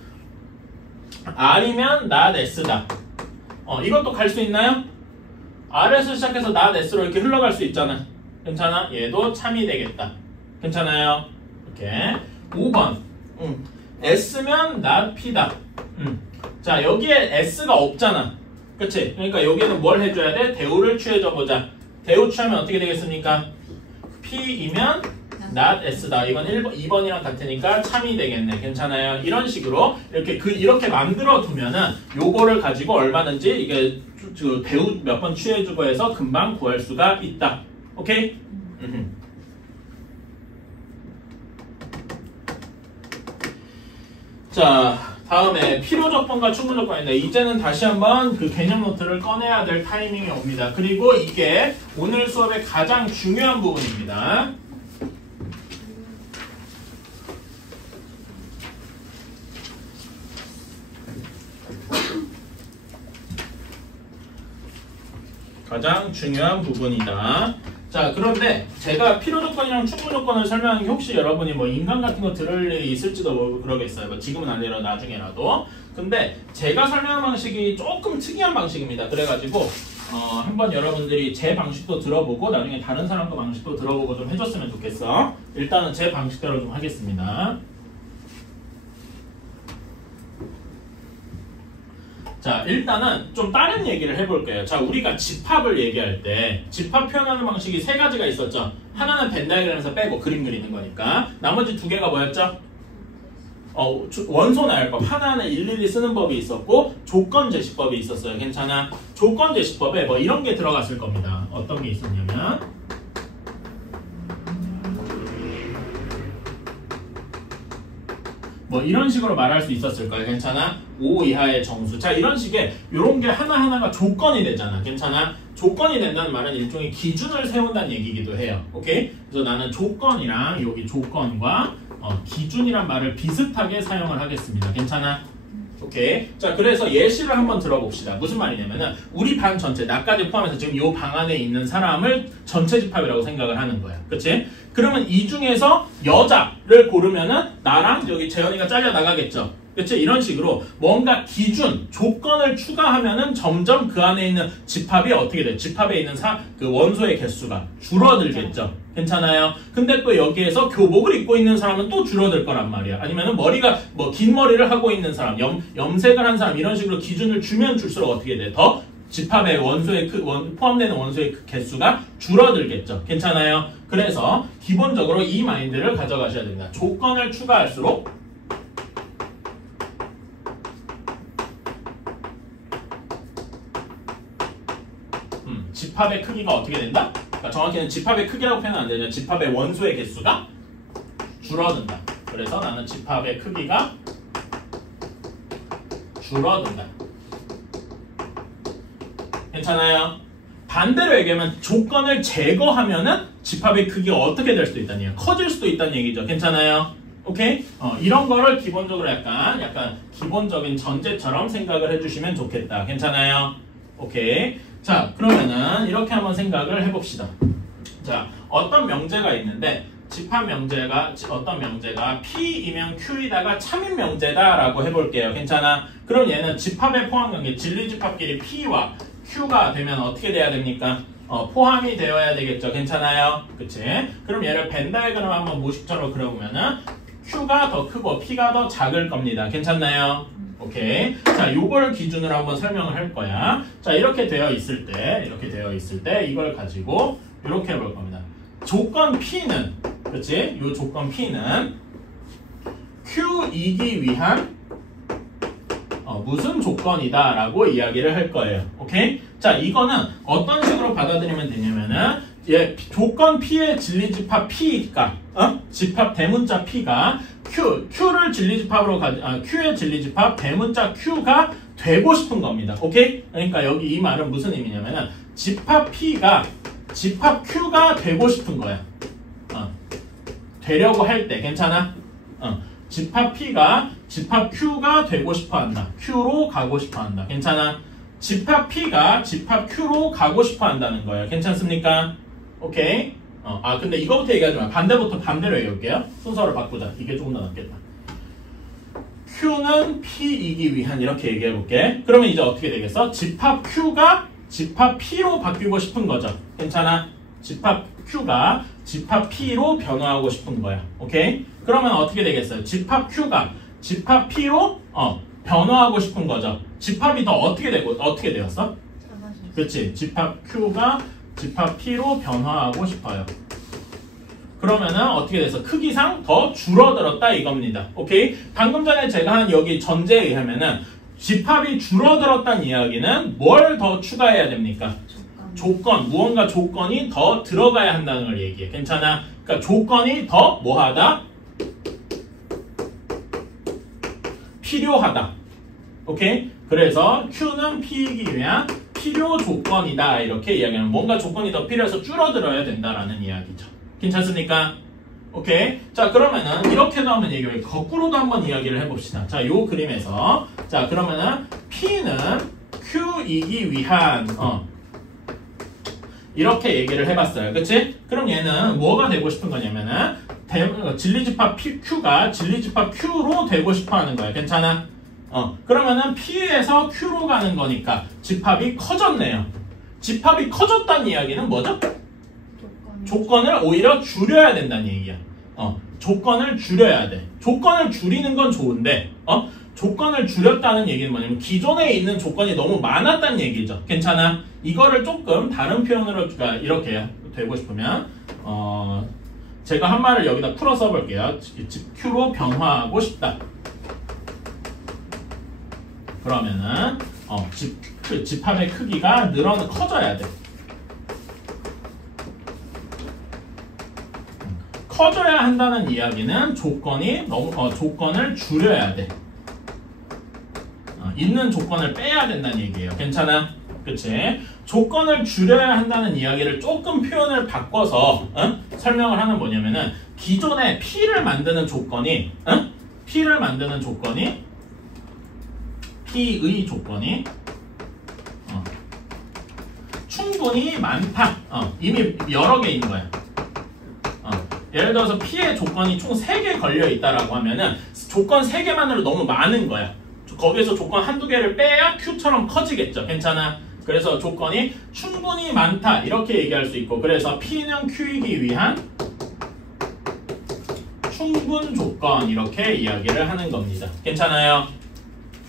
R이면 not S다. 이것도 갈 수 있나요? R에서 시작해서 not S로 이렇게 흘러갈 수 있잖아. 괜찮아? 얘도 참이 되겠다. 괜찮아요? 이렇게. 5번 S면 not P다. 자, 여기에 S가 없잖아. 그치? 그러니까 여기는 뭘 해줘야 돼? 대우를 취해줘 보자. 대우 취하면 어떻게 되겠습니까? P이면 not S다. 이건 2번이랑 같으니까 참이 되겠네. 괜찮아요? 이런 식으로 이렇게 만들어 두면은 요거를 가지고 얼마든지 이게 대우 몇 번 취해주고 해서 금방 구할 수가 있다. 오케이? 자, 다음에 필요조건과 충분조건인데 이제는 다시 한번 그 개념 노트를 꺼내야 될 타이밍이 옵니다. 그리고 이게 오늘 수업의 가장 중요한 부분입니다. 가장 중요한 부분이다. 자, 그런데 제가 필요조건이랑 충분조건을 설명하는 게 혹시 여러분이 뭐 인강 같은 거 들을 일이 있을지도 그러겠어요. 뭐 지금은 아니라 나중에라도. 근데 제가 설명하는 방식이 조금 특이한 방식입니다. 그래가지고 한번 여러분들이 제 방식도 들어보고 나중에 다른 사람도 방식도 들어보고 좀 해줬으면 좋겠어. 일단은 제 방식대로 좀 하겠습니다. 자, 일단은 좀 다른 얘기를 해볼게요. 자, 우리가 집합을 얘기할 때 집합 표현하는 방식이 세 가지가 있었죠. 하나는 벤 다이어그램에서 빼고 그림 그리는 거니까. 나머지 두 개가 뭐였죠? 원소 나열법. 하나는 일일이 쓰는 법이 있었고 조건 제시법이 있었어요. 괜찮아? 조건 제시법에 뭐 이런 게 들어갔을 겁니다. 어떤 게 있었냐면 뭐 이런 식으로 말할 수 있었을 거예요. 괜찮아? 5 이하의 정수. 자, 이런 식의 이런 게 하나하나가 조건이 되잖아. 괜찮아? 조건이 된다는 말은 일종의 기준을 세운다는 얘기이기도 해요. 오케이? 그래서 나는 조건이랑 여기 조건과 기준이란 말을 비슷하게 사용을 하겠습니다. 괜찮아? 오케이. 자, 그래서 예시를 한번 들어봅시다. 무슨 말이냐면은 우리 반 전체, 나까지 포함해서 지금 이 방 안에 있는 사람을 전체 집합이라고 생각을 하는 거야. 그치? 그러면 이 중에서 여자를 고르면은 나랑 여기 재현이가 잘려 나가겠죠. 그치? 이런 식으로 뭔가 기준, 조건을 추가하면은 점점 그 안에 있는 집합이 어떻게 돼? 집합에 있는 그 원소의 개수가 줄어들겠죠. 괜찮아요? 근데 또 여기에서 교복을 입고 있는 사람은 또 줄어들 거란 말이야. 아니면은 머리가 뭐 긴 머리를 하고 있는 사람, 염색을 한 사람 이런 식으로 기준을 주면 줄수록 어떻게 돼? 더 집합의 원소의 포함되는 원소의 개수가 줄어들겠죠. 괜찮아요? 그래서 기본적으로 이 마인드를 가져가셔야 됩니다. 조건을 추가할수록 집합의 크기가 어떻게 된다? 그러니까 정확히는 집합의 크기라고 표현은 안 되죠. 집합의 원소의 개수가 줄어든다. 그래서 나는 집합의 크기가 줄어든다. 괜찮아요? 반대로 얘기하면 조건을 제거하면은 집합의 크기가 어떻게 될 수도 있다는 얘기야. 커질 수도 있다는 얘기죠. 괜찮아요? 오케이? 이런 거를 기본적으로 약간 기본적인 전제처럼 생각을 해주시면 좋겠다. 괜찮아요? 오케이. 자, 그러면은 이렇게 한번 생각을 해봅시다. 자, 어떤 명제가 있는데 집합 명제가 어떤 명제가 P이면 Q이다가 참인 명제다라고 해볼게요. 괜찮아? 그럼 얘는 집합의 포함 관계 진리집합끼리 P와 Q가 되면 어떻게 돼야 됩니까? 포함이 되어야 되겠죠. 괜찮아요? 그치? 그럼 얘를 벤 다이그램 한번 모식처럼 그려보면은 Q가 더 크고 P가 더 작을 겁니다. 괜찮나요? 오케이. 자, 요걸 기준으로 한번 설명을 할 거야. 자, 이렇게 되어 있을 때 이걸 가지고 이렇게 해볼 겁니다. 조건 P는, 그치? 요 조건 P는 Q이기 위한 무슨 조건이다 라고 이야기를 할 거예요. 오케이? 자, 이거는 어떤 식으로 받아들이면 되냐면은 조건 P의 진리집합 P가 집합 대문자 P가 Q를 진리집합으로 Q의 진리집합 대문자 Q가 되고 싶은 겁니다. 오케이? 그러니까 여기 이 말은 무슨 의미냐면은 집합 P가 집합 Q가 되고 싶은 거야. 되려고 할 때 괜찮아? 집합 P가 집합 Q가 되고 싶어 한다. Q로 가고 싶어 한다. 괜찮아? 집합 P가 집합 Q로 가고 싶어 한다는 거예요. 괜찮습니까? 오케이? 근데 이거부터 얘기하지 마. 반대부터 반대로 얘기할게요. 순서를 바꾸자. 이게 조금 더 낫겠다. Q는 P이기 위한 이렇게 얘기해볼게. 그러면 이제 어떻게 되겠어? 집합 Q가 집합 P로 바뀌고 싶은 거죠. 괜찮아? 집합 Q가 집합 P로 변화하고 싶은 거야. 오케이? 그러면 어떻게 되겠어요? 집합 Q가 집합 P로 변화하고 싶은 거죠. 집합이 더 어떻게 되었어? 그렇지. 집합 Q가 집합 P로 변화하고 싶어요. 그러면은 어떻게 돼서 크기상 더 줄어들었다 이겁니다. 오케이? 방금 전에 제가 한 여기 전제에 의하면은 집합이 줄어들었다는 이야기는 뭘 더 추가해야 됩니까? 조건, 무언가 조건이 더 들어가야 한다는 걸 얘기해. 괜찮아? 그러니까 조건이 더 뭐하다? 필요하다. 오케이? 그래서 Q는 P이기 위한 필요 조건이다. 이렇게 이야기하면 뭔가 조건이 더 필요해서 줄어들어야 된다라는 이야기죠. 괜찮습니까? 오케이? 자, 그러면은 이렇게도 한번 얘기해요. 거꾸로도 한번 이야기를 해봅시다. 자, 요 그림에서 자, 그러면은 P는 Q이기 위한 이렇게 얘기를 해봤어요. 그치? 그럼 얘는 뭐가 되고 싶은 거냐면은 진리집합 Q가 진리집합 Q로 되고 싶어 하는 거예요. 괜찮아? 그러면은 P에서 Q로 가는 거니까 집합이 커졌네요. 집합이 커졌다는 이야기는 뭐죠? 조건을 오히려 줄여야 된다는 얘기야. 조건을 줄여야 돼. 조건을 줄이는 건 좋은데, 조건을 줄였다는 얘기는 뭐냐면 기존에 있는 조건이 너무 많았다는 얘기죠. 괜찮아? 이거를 조금 다른 표현으로 이렇게 되고 싶으면 제가 한 말을 여기다 풀어 써볼게요. Q로 변화하고 싶다. 그러면은 집합의 크기가 커져야 돼. 커져야 한다는 이야기는 조건을 줄여야 돼. 있는 조건을 빼야 된다는 얘기예요. 괜찮아? 그치? 조건을 줄여야 한다는 이야기를 조금 표현을 바꿔서 설명을 하는 뭐냐면은 기존에 P를 만드는 조건이 P의 조건이 충분히 많다. 이미 여러 개인 거야. 예를 들어서 P의 조건이 총 3개 걸려있다라고 하면은 조건 3개만으로 너무 많은 거야. 거기에서 조건 한두 개를 빼야 Q처럼 커지겠죠. 괜찮아? 그래서 조건이 충분히 많다 이렇게 얘기할 수 있고, 그래서 P는 Q이기 위한 충분 조건 이렇게 이야기를 하는 겁니다. 괜찮아요?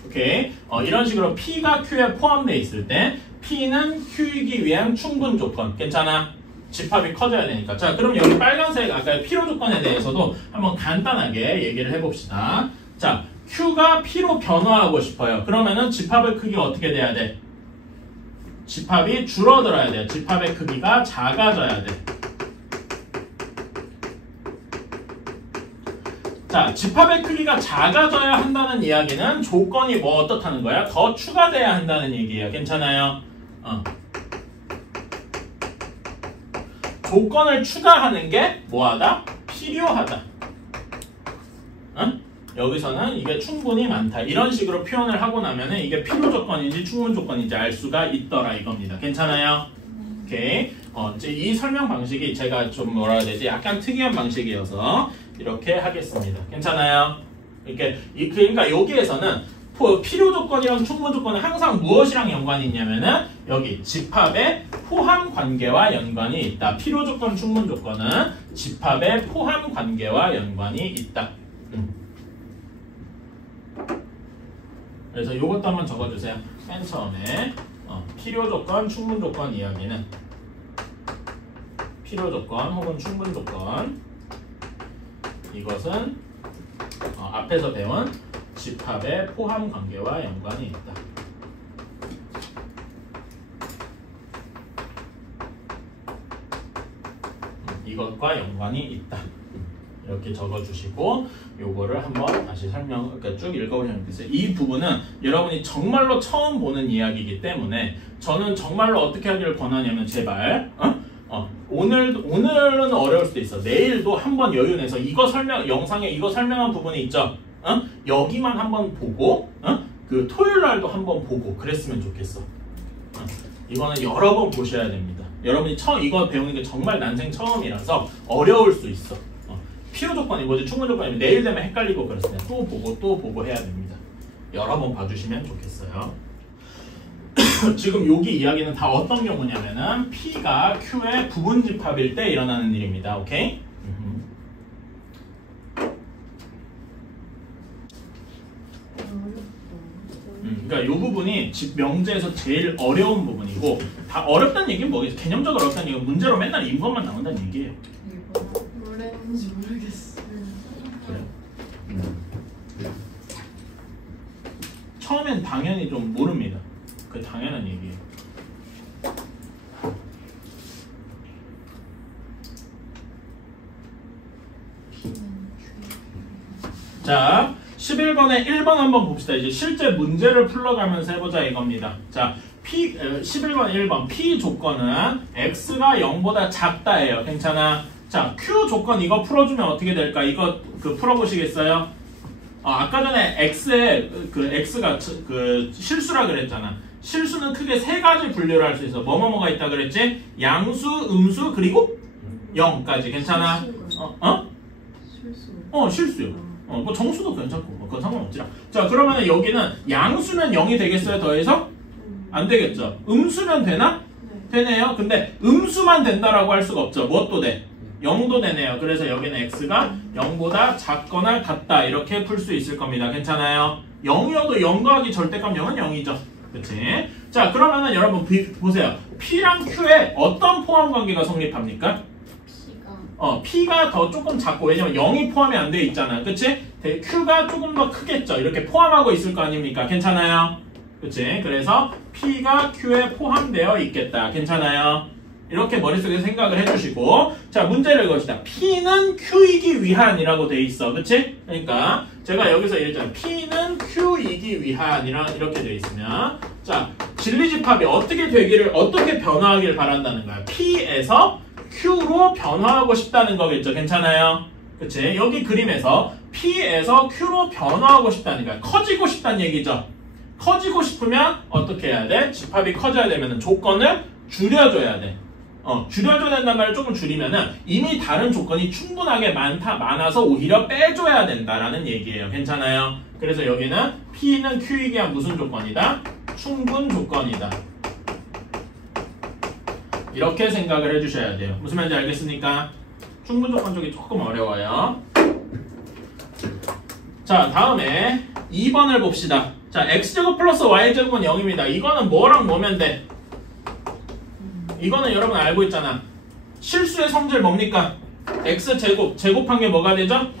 오케이. 이런 식으로 P가 Q에 포함되어 있을 때 P는 Q이기 위한 충분 조건. 괜찮아? 집합이 커져야 되니까. 자, 그럼 여기 빨간색 아까 필요 조건에 대해서도 한번 간단하게 얘기를 해봅시다. 자, Q가 P로 변화하고 싶어요. 그러면은 집합의 크기가 어떻게 돼야 돼? 집합이 줄어들어야 돼요. 집합의 크기가 작아져야 돼. 자, 집합의 크기가 작아져야 한다는 이야기는 조건이 뭐 어떻다는 거야? 더 추가돼야 한다는 얘기예요. 괜찮아요? 조건을 추가하는 게 뭐하다? 필요하다. 여기서는 이게 충분히 많다. 이런 식으로 표현을 하고 나면은 이게 필요 조건인지 충분 조건인지 알 수가 있더라 이겁니다. 괜찮아요? 오케이. 이제 이 설명 방식이 제가 좀 뭐라 해야 되지? 약간 특이한 방식이어서 이렇게 하겠습니다. 괜찮아요? 이렇게 그러니까 여기에서는 필요 조건이랑 충분 조건은 항상 무엇이랑 연관이 있냐면은 여기 집합의 포함 관계와 연관이 있다. 필요 조건, 충분 조건은 집합의 포함 관계와 연관이 있다. 그래서 이것도 한번 적어주세요. 맨 처음에 필요 조건, 충분 조건 이야기는 필요 조건 혹은 충분 조건 이것은 앞에서 배운 집합의 포함 관계와 연관이 있다. 이것과 연관이 있다. 이렇게 적어주시고 요거를 한번 다시 그러니까 쭉 읽어보시면 되겠어요. 이 부분은 여러분이 정말로 처음 보는 이야기이기 때문에 저는 정말로 어떻게 하기를 권하냐면 제발 오늘은 어려울 수도 있어. 내일도 한번 여유 내서 영상에 이거 설명한 부분이 있죠. 여기만 한번 보고 그 토요일 날도 한번 보고 그랬으면 좋겠어. 이거는 여러 번 보셔야 됩니다. 여러분이 이거 배우는 게 정말 난생 처음이라서 어려울 수 있어. 필요 조건이 뭐지? 충분 조건이면 내일 되면 헷갈리고 그랬으면 또 보고 해야 됩니다. 여러 번 봐주시면 좋겠어요. 지금 여기 이야기는 다 어떤 경우냐면은 P가 Q의 부분 집합일 때 일어나는 일입니다. 오케이? 그러니까 이 부분이 명제에서 제일 어려운 부분이고 다 어렵다는 얘기는 뭐겠어? 개념적으로 어렵다는 얘기는 문제로 맨날 이것만 나온다는 얘기예요. 뭘 했는지 모르겠어. 그래요? 처음엔 당연히 좀 모릅니다. 그 당연한 얘기예요. 자, 11번에 1번 한번 봅시다. 이제 실제 문제를 풀러가면서 해보자 이겁니다. 자, 11번 1번 P 조건은 X가 0보다 작다예요. 괜찮아? 자, Q 조건 이거 풀어주면 어떻게 될까? 이거 풀어보시겠어요? 아까 전에 X가 실수라 그랬잖아. 실수는 크게 세 가지 분류를 할 수 있어. 뭐가 있다 그랬지? 양수, 음수, 그리고 0까지. 괜찮아? 실수. 실수요. 뭐 정수도 괜찮고 그건 상관없지라. 자, 그러면 여기는 양수면 0이 되겠어요? 더해서? 안 되겠죠. 음수면 되나? 네. 되네요. 근데 음수만 된다라고 할 수가 없죠. 무엇도 돼? 0도 되네요. 그래서 여기는 x가 0보다 작거나 같다 이렇게 풀 수 있을 겁니다. 괜찮아요? 0이어도 0 더하기 절대값 0은 0이죠. 그치? 자, 그러면은 여러분 보세요. P랑 Q에 어떤 포함 관계가 성립합니까? P가 더 조금 작고, 왜냐면 0이 포함이 안 돼 있잖아. 그치? Q가 조금 더 크겠죠. 이렇게 포함하고 있을 거 아닙니까? 괜찮아요? 그치? 그래서 P가 Q에 포함되어 있겠다. 괜찮아요? 이렇게 머릿속에 생각을 해주시고, 자, 문제를 읽읍시다. P는 Q이기 위한이라고 돼 있어. 그치? 그러니까 제가 여기서 이랬잖아요. P는 Q이기 위한이랑 이렇게 돼 있으면, 자, 진리집합이 어떻게 변화하기를 바란다는 거야. P에서 Q로 변화하고 싶다는 거겠죠. 괜찮아요? 그치? 여기 그림에서 P에서 Q로 변화하고 싶다는 거야. 커지고 싶다는 얘기죠. 커지고 싶으면 어떻게 해야 돼? 집합이 커져야 되면 조건을 줄여줘야 돼. 줄여줘야 된단 말을 조금 줄이면은 이미 다른 조건이 충분하게 많아서 오히려 빼줘야 된다라는 얘기예요. 괜찮아요? 그래서 여기는 P는 Q이기 한 무슨 조건이다? 충분 조건이다. 이렇게 생각을 해주셔야 돼요. 무슨 말인지 알겠습니까? 충분 조건 쪽이 조금 어려워요. 자, 다음에 2번을 봅시다. 자, x제곱 플러스 y제곱은 0입니다. 이거는 뭐랑 뭐면 돼? 이거는 여러분 알고 있잖아. 실수의 성질 뭡니까? x제곱, 제곱한 게 뭐가 되죠?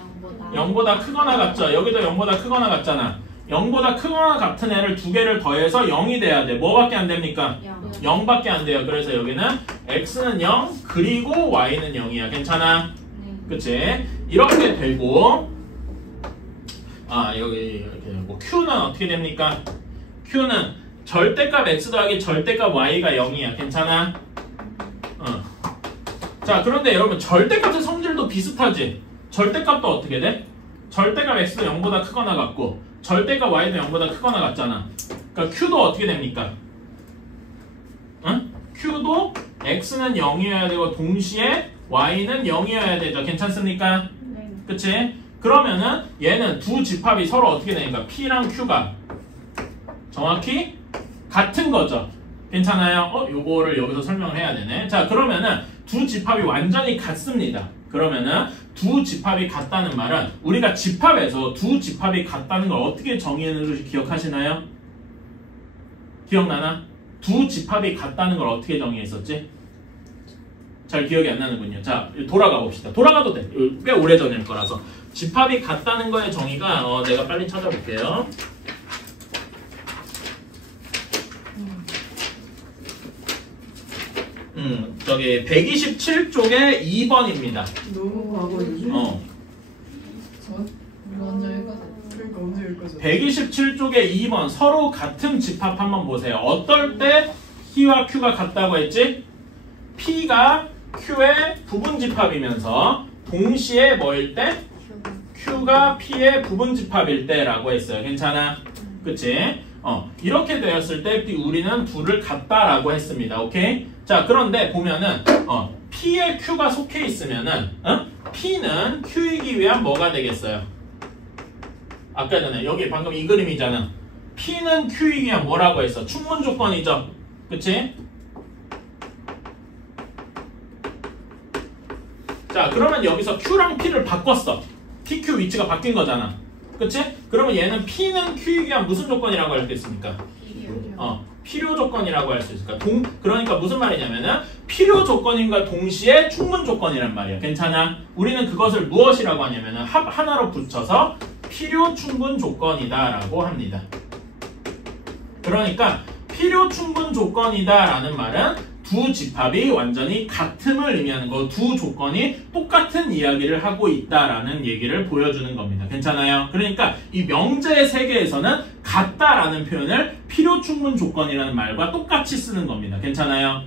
0보다 크거나 같죠? 여기도 0보다 크거나 같잖아. 0보다 크거나 같은 애를 두 개를 더해서 0이 돼야 돼. 뭐밖에 안 됩니까? 0밖에 안 돼요. 그래서 여기는 x는 0, 그리고 y는 0이야. 괜찮아? 그치? 이렇게 되고, 여기 이렇게 뭐 q는 어떻게 됩니까? q는 절대값 x 더하기 절대값 y가 0이야. 괜찮아? 자, 그런데 여러분 절대값의 성질도 비슷하지? 절대값도 어떻게 돼? 절대값 x도 0보다 크거나 같고 절대값 y도 0보다 크거나 같잖아. 그러니까 q도 어떻게 됩니까? q도 x는 0이어야 되고 동시에 y는 0이어야 되죠. 괜찮습니까? 네. 그치? 그러면은 얘는 두 집합이 서로 어떻게 되니까 p랑 q가 정확히 같은 거죠. 괜찮아요? 요거를 여기서 설명을 해야 되네. 자, 그러면은 두 집합이 완전히 같습니다. 그러면은 두 집합이 같다는 말은 우리가 집합에서 두 집합이 같다는 걸 어떻게 정의했는지 기억하시나요? 기억나나? 두 집합이 같다는 걸 어떻게 정의했었지? 잘 기억이 안 나는군요. 자, 돌아가 봅시다. 돌아가도 돼. 꽤 오래전일 거라서. 집합이 같다는 거의 정의가 내가 빨리 찾아볼게요. 저기 127쪽에 2번입니다. 너무 과거이지? 우리 먼저 읽어서. 그러니까 언제 여기까지? 127쪽에 2번 서로 같은 집합 한번 보세요. 어떨 때 P와 Q가 같다고 했지? P가 Q의 부분 집합이면서 동시에 뭐일 때? Q가 P의 부분 집합일 때라고 했어요. 괜찮아? 그치? 이렇게 되었을 때 우리는 둘을 같다라고 했습니다. 오케이? 자, 그런데 보면은 P에 Q가 속해 있으면은 P는 Q이기 위한 뭐가 되겠어요? 아까 전에 여기 방금 이 그림이잖아. P는 Q이기 위한 뭐라고 했어? 충분 조건이죠. 그치? 자, 그러면 여기서 Q랑 P를 바꿨어. PQ 위치가 바뀐 거잖아. 그치? 그러면 얘는 P는 Q이기 위한 무슨 조건이라고 할 수 있습니까? 필요 조건이라고 할 수 있을까? 그러니까 무슨 말이냐면은 필요 조건인과 동시에 충분 조건이란 말이야. 괜찮아? 우리는 그것을 무엇이라고 하냐면은 하나로 붙여서 필요 충분 조건이다라고 합니다. 그러니까 필요 충분 조건이다라는 말은 두 집합이 완전히 같음을 의미하는 거, 두 조건이 똑같은 이야기를 하고 있다라는 얘기를 보여주는 겁니다. 괜찮아요? 그러니까 이 명제의 세계에서는 같다라는 표현을 필요 충분 조건이라는 말과 똑같이 쓰는 겁니다. 괜찮아요?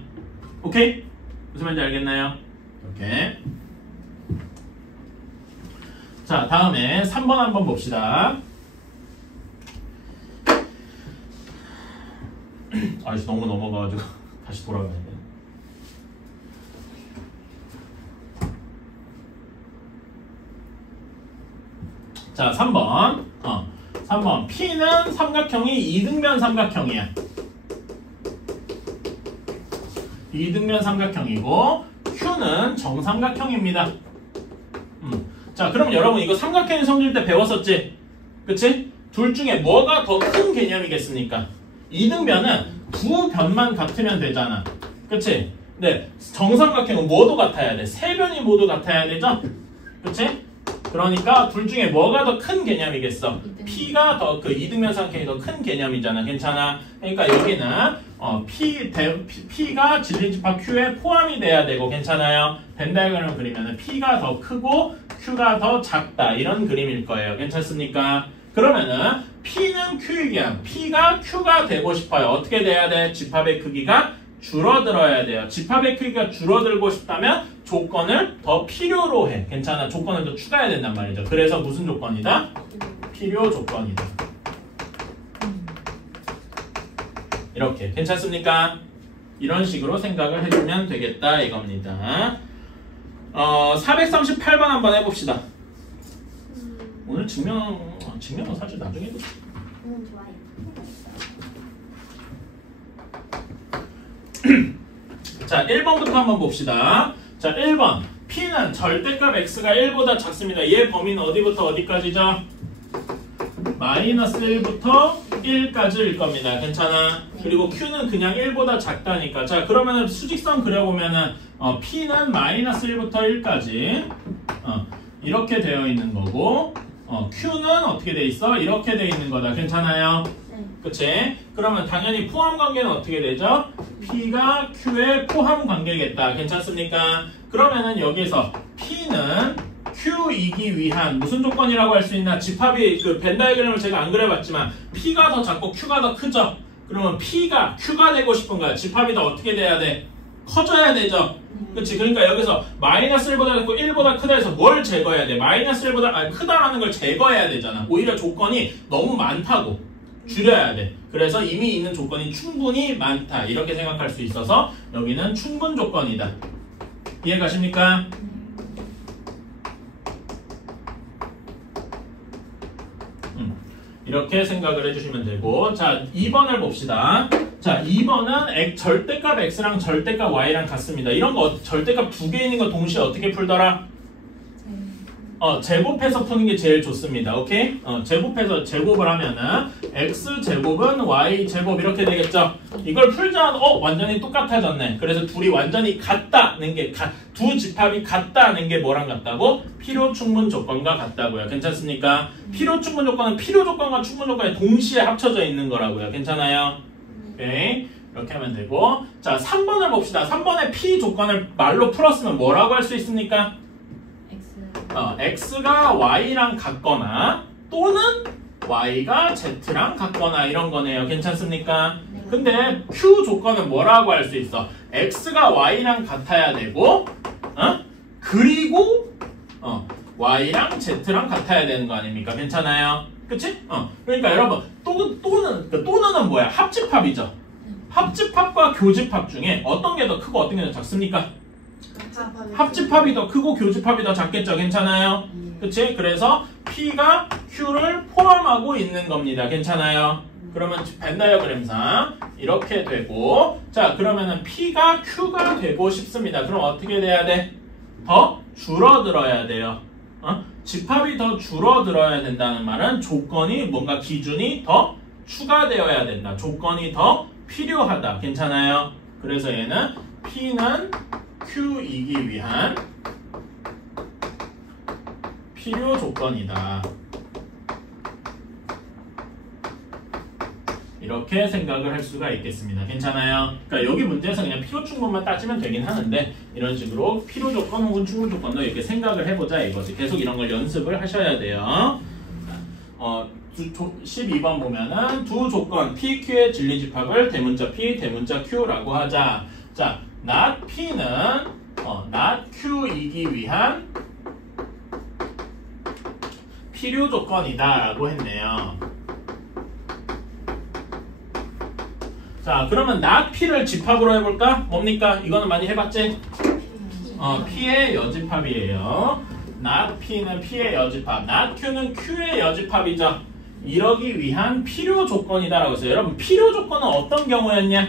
오케이? 무슨 말인지 알겠나요? 오케이. 자, 다음에 3번 한번 봅시다. 아이씨, 너무 넘어가가지고 다시 돌아가야 돼. 자, 3번. 3번. P는 삼각형이 이등변 삼각형이야. 이등변 삼각형이고 Q는 정삼각형입니다. 자, 그럼 여러분 이거 삼각형의 성질 때 배웠었지? 그치? 둘 중에 뭐가 더 큰 개념이겠습니까? 이등변은 두 변만 같으면 되잖아. 그치? 네, 정삼각형은 뭐도 같아야 돼. 세 변이 모두 같아야 되죠? 그치? 그러니까 둘 중에 뭐가 더 큰 개념이겠어? P가 더 그 이등변 삼각형이 더 큰 개념이잖아. 괜찮아? 그러니까 여기는 P가 진리집합 Q에 포함이 돼야 되고 괜찮아요? 벤 다이어그램을 그리면 P가 더 크고 Q가 더 작다 이런 그림일 거예요. 괜찮습니까? 그러면은 P는 Q이기한 P가 Q가 되고 싶어요. 어떻게 돼야 돼? 집합의 크기가 줄어들어야 돼요. 집합의 크기가 줄어들고 싶다면 조건을 더 필요로 해. 괜찮아. 조건을 더 추가해야 된단 말이죠. 그래서 무슨 조건이다? 필요 조건이다. 이렇게. 괜찮습니까? 이런 식으로 생각을 해주면 되겠다 이겁니다. 438번 한번 해봅시다. 오늘 증명은 사실 나중에 해도 좋아요. 자, 1번부터 한번 봅시다. 자, 1번. P는 절대값 X가 1보다 작습니다. 얘 범위는 어디부터 어디까지죠? 마이너스 1부터 1까지일 겁니다. 괜찮아? 그리고 Q는 그냥 1보다 작다니까. 자, 그러면 수직선 그려보면은 P는 마이너스 1부터 1까지 이렇게 되어 있는 거고 Q는 어떻게 돼 있어? 이렇게 돼 있는 거다. 괜찮아요? 그치? 그러면 당연히 포함 관계는 어떻게 되죠? P가 Q의 포함 관계겠다. 괜찮습니까? 그러면은 여기서 P는 Q이기 위한 무슨 조건이라고 할 수 있나? 집합이 그 벤 다이어그램을 제가 안 그려봤지만 P가 더 작고 Q가 더 크죠? 그러면 P가 Q가 되고 싶은 거야. 집합이 더 어떻게 돼야 돼? 커져야 되죠? 그치? 그러니까 여기서 마이너스 1보다 작고 1보다 크다 해서 뭘 제거해야 돼? 마이너스 1보다 크다라는 걸 제거해야 되잖아. 오히려 조건이 너무 많다고. 줄여야 돼. 그래서 이미 있는 조건이 충분히 많다. 이렇게 생각할 수 있어서 여기는 충분 조건이다. 이해가십니까? 이렇게 생각을 해주시면 되고, 자 2번을 봅시다. 자 2번은 절대값 x랑 절대값 y랑 같습니다. 이런 거 절대값 두 개 있는 거 동시에 어떻게 풀더라? 제곱해서 푸는 게 제일 좋습니다. 오케이? 제곱해서 제곱을 하면은 x제곱은 y제곱 이렇게 되겠죠? 이걸 풀자 완전히 똑같아졌네. 그래서 둘이 완전히 같다는 게 두 집합이 같다는 게 뭐랑 같다고? 필요 충분 조건과 같다고요. 괜찮습니까? 필요 충분 조건은 필요 조건과 충분 조건이 동시에 합쳐져 있는 거라고요. 괜찮아요? 오케이. 이렇게 하면 되고, 자 3번을 봅시다. 3번의 p 조건을 말로 풀었으면 뭐라고 할 수 있습니까? x가 y랑 같거나 또는 y가 z랑 같거나 이런 거네요. 괜찮습니까? 근데 q 조건은 뭐라고 할 수 있어? x가 y랑 같아야 되고 그리고 y랑 z랑 같아야 되는 거 아닙니까? 괜찮아요? 그치? 그러니까 여러분 또는은 뭐야? 합집합이죠. 합집합과 교집합 중에 어떤 게 더 크고 어떤 게 더 작습니까? 합집합이 더 크고 교집합이 더 작겠죠. 괜찮아요? 그치? 그래서 P가 Q를 포함하고 있는 겁니다. 괜찮아요? 그러면 벤 다이어그램상 이렇게 되고, 자 그러면은 P가 Q가 되고 싶습니다. 그럼 어떻게 돼야 돼? 더 줄어들어야 돼요. 집합이 더 줄어들어야 된다는 말은 조건이 뭔가 기준이 더 추가되어야 된다. 조건이 더 필요하다. 괜찮아요? 그래서 얘는 P는 Q이기 위한 필요 조건이다. 이렇게 생각을 할 수가 있겠습니다. 괜찮아요? 그러니까 여기 문제에서 그냥 필요 충분만 따지면 되긴 하는데, 이런 식으로 필요 조건 혹은 충분 조건도 이렇게 생각을 해보자 이거지. 계속 이런 걸 연습을 하셔야 돼요. 12번 보면은 두 조건 PQ의 진리집합을 대문자 P, 대문자 Q라고 하자. 자, not P는 not Q이기 위한 필요 조건이다 라고 했네요. 자, 그러면 not P를 집합으로 해볼까? 뭡니까? 이거는 많이 해봤지? P의 여집합이에요. not P는 P의 여집합, not Q는 Q의 여집합이죠. 이러기 위한 필요 조건이다 라고 했어요. 여러분, 필요 조건은 어떤 경우였냐?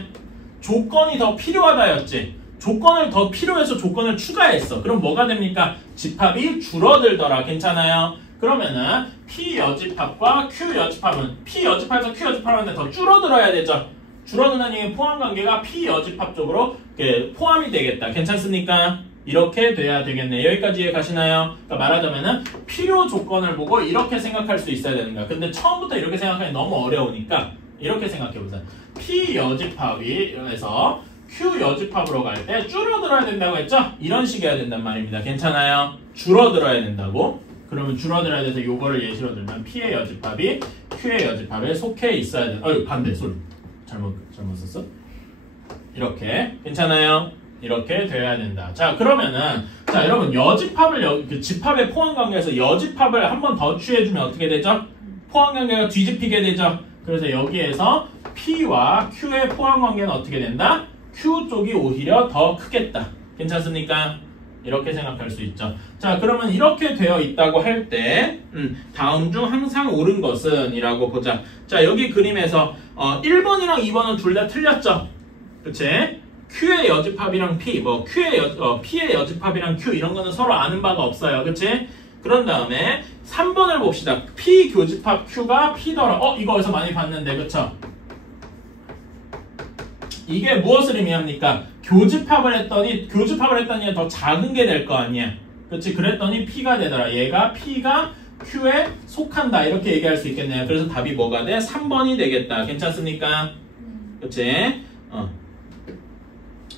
조건이 더 필요하다였지. 조건을 더 필요해서 조건을 추가했어. 그럼 뭐가 됩니까? 집합이 줄어들더라. 괜찮아요? 그러면은 P 여집합과 Q 여집합은 P 여집합에서 Q 여집합하는데 더 줄어들어야 되죠. 줄어드는 이 포함 관계가 P 여집합 쪽으로 포함이 되겠다. 괜찮습니까? 이렇게 돼야 되겠네. 여기까지 이해 가시나요? 그러니까 말하자면은 필요 조건을 보고 이렇게 생각할 수 있어야 되는 거야. 근데 처음부터 이렇게 생각하기 너무 어려우니까 이렇게 생각해보자. P 여집합에서 Q 여집합으로 갈 때 줄어들어야 된다고 했죠? 이런 식이 해야 된단 말입니다. 괜찮아요? 줄어들어야 된다고? 그러면 줄어들어야 돼서 요거를 예시로 들면 P의 여집합이 Q의 여집합에 속해 있어야 돼. 반대 소리. 잘못 썼어? 이렇게. 괜찮아요? 이렇게 돼야 된다. 자, 그러면은 자, 여러분 여집합을 집합의 포함 관계에서 여집합을 한 번 더 취해주면 어떻게 되죠? 포함 관계가 뒤집히게 되죠. 그래서 여기에서 P와 Q의 포함 관계는 어떻게 된다? Q 쪽이 오히려 더 크겠다. 괜찮습니까? 이렇게 생각할 수 있죠. 자, 그러면 이렇게 되어 있다고 할 때 다음 중 항상 옳은 것은 이라고 보자. 자, 여기 그림에서 1번이랑 2번은 둘 다 틀렸죠? 그치? Q의 여집합이랑 P, P의 여집합이랑 Q 이런 거는 서로 아는 바가 없어요. 그치? 그런 다음에 3번을 봅시다. P 교집합 Q가 P더라. 이거 어디서 많이 봤는데, 그쵸? 이게 무엇을 의미합니까? 교집합을 했더니 더 작은 게 될 거 아니야. 그치? 그랬더니 P가 되더라. 얘가 P가 Q에 속한다. 이렇게 얘기할 수 있겠네요. 그래서 답이 뭐가 돼? 3번이 되겠다. 괜찮습니까? 그치?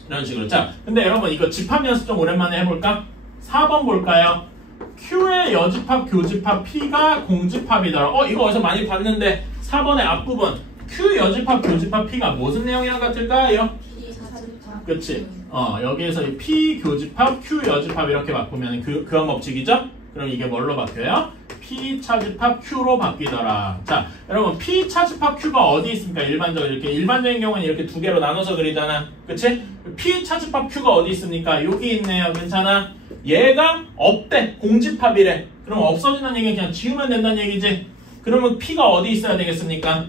이런 식으로. 자, 근데 여러분 이거 집합 연습 좀 오랜만에 해볼까? 4번 볼까요? Q의 여집합, 교집합, P가 공집합이더라. 이거 어디서 많이 봤는데 4번의 앞부분 Q 여집합, 교집합, P가 무슨 내용이랑 같을까요? 그치? 여기에서 P 교집합, Q 여집합 이렇게 바꾸면 교환 법칙이죠? 그럼 이게 뭘로 바뀌어요? P P 차집합 Q로 바뀌더라. 자, 여러분 P 차집합 Q가 어디 있습니까? 일반적으로 이렇게 일반적인 경우는 이렇게 두 개로 나눠서 그리잖아. 그치? P 차집합 Q가 어디 있습니까? 여기 있네요. 괜찮아? 얘가 없대. 공집합이래. 그럼 없어진다는 얘기는 그냥 지우면 된다는 얘기지. 그러면 P가 어디 있어야 되겠습니까?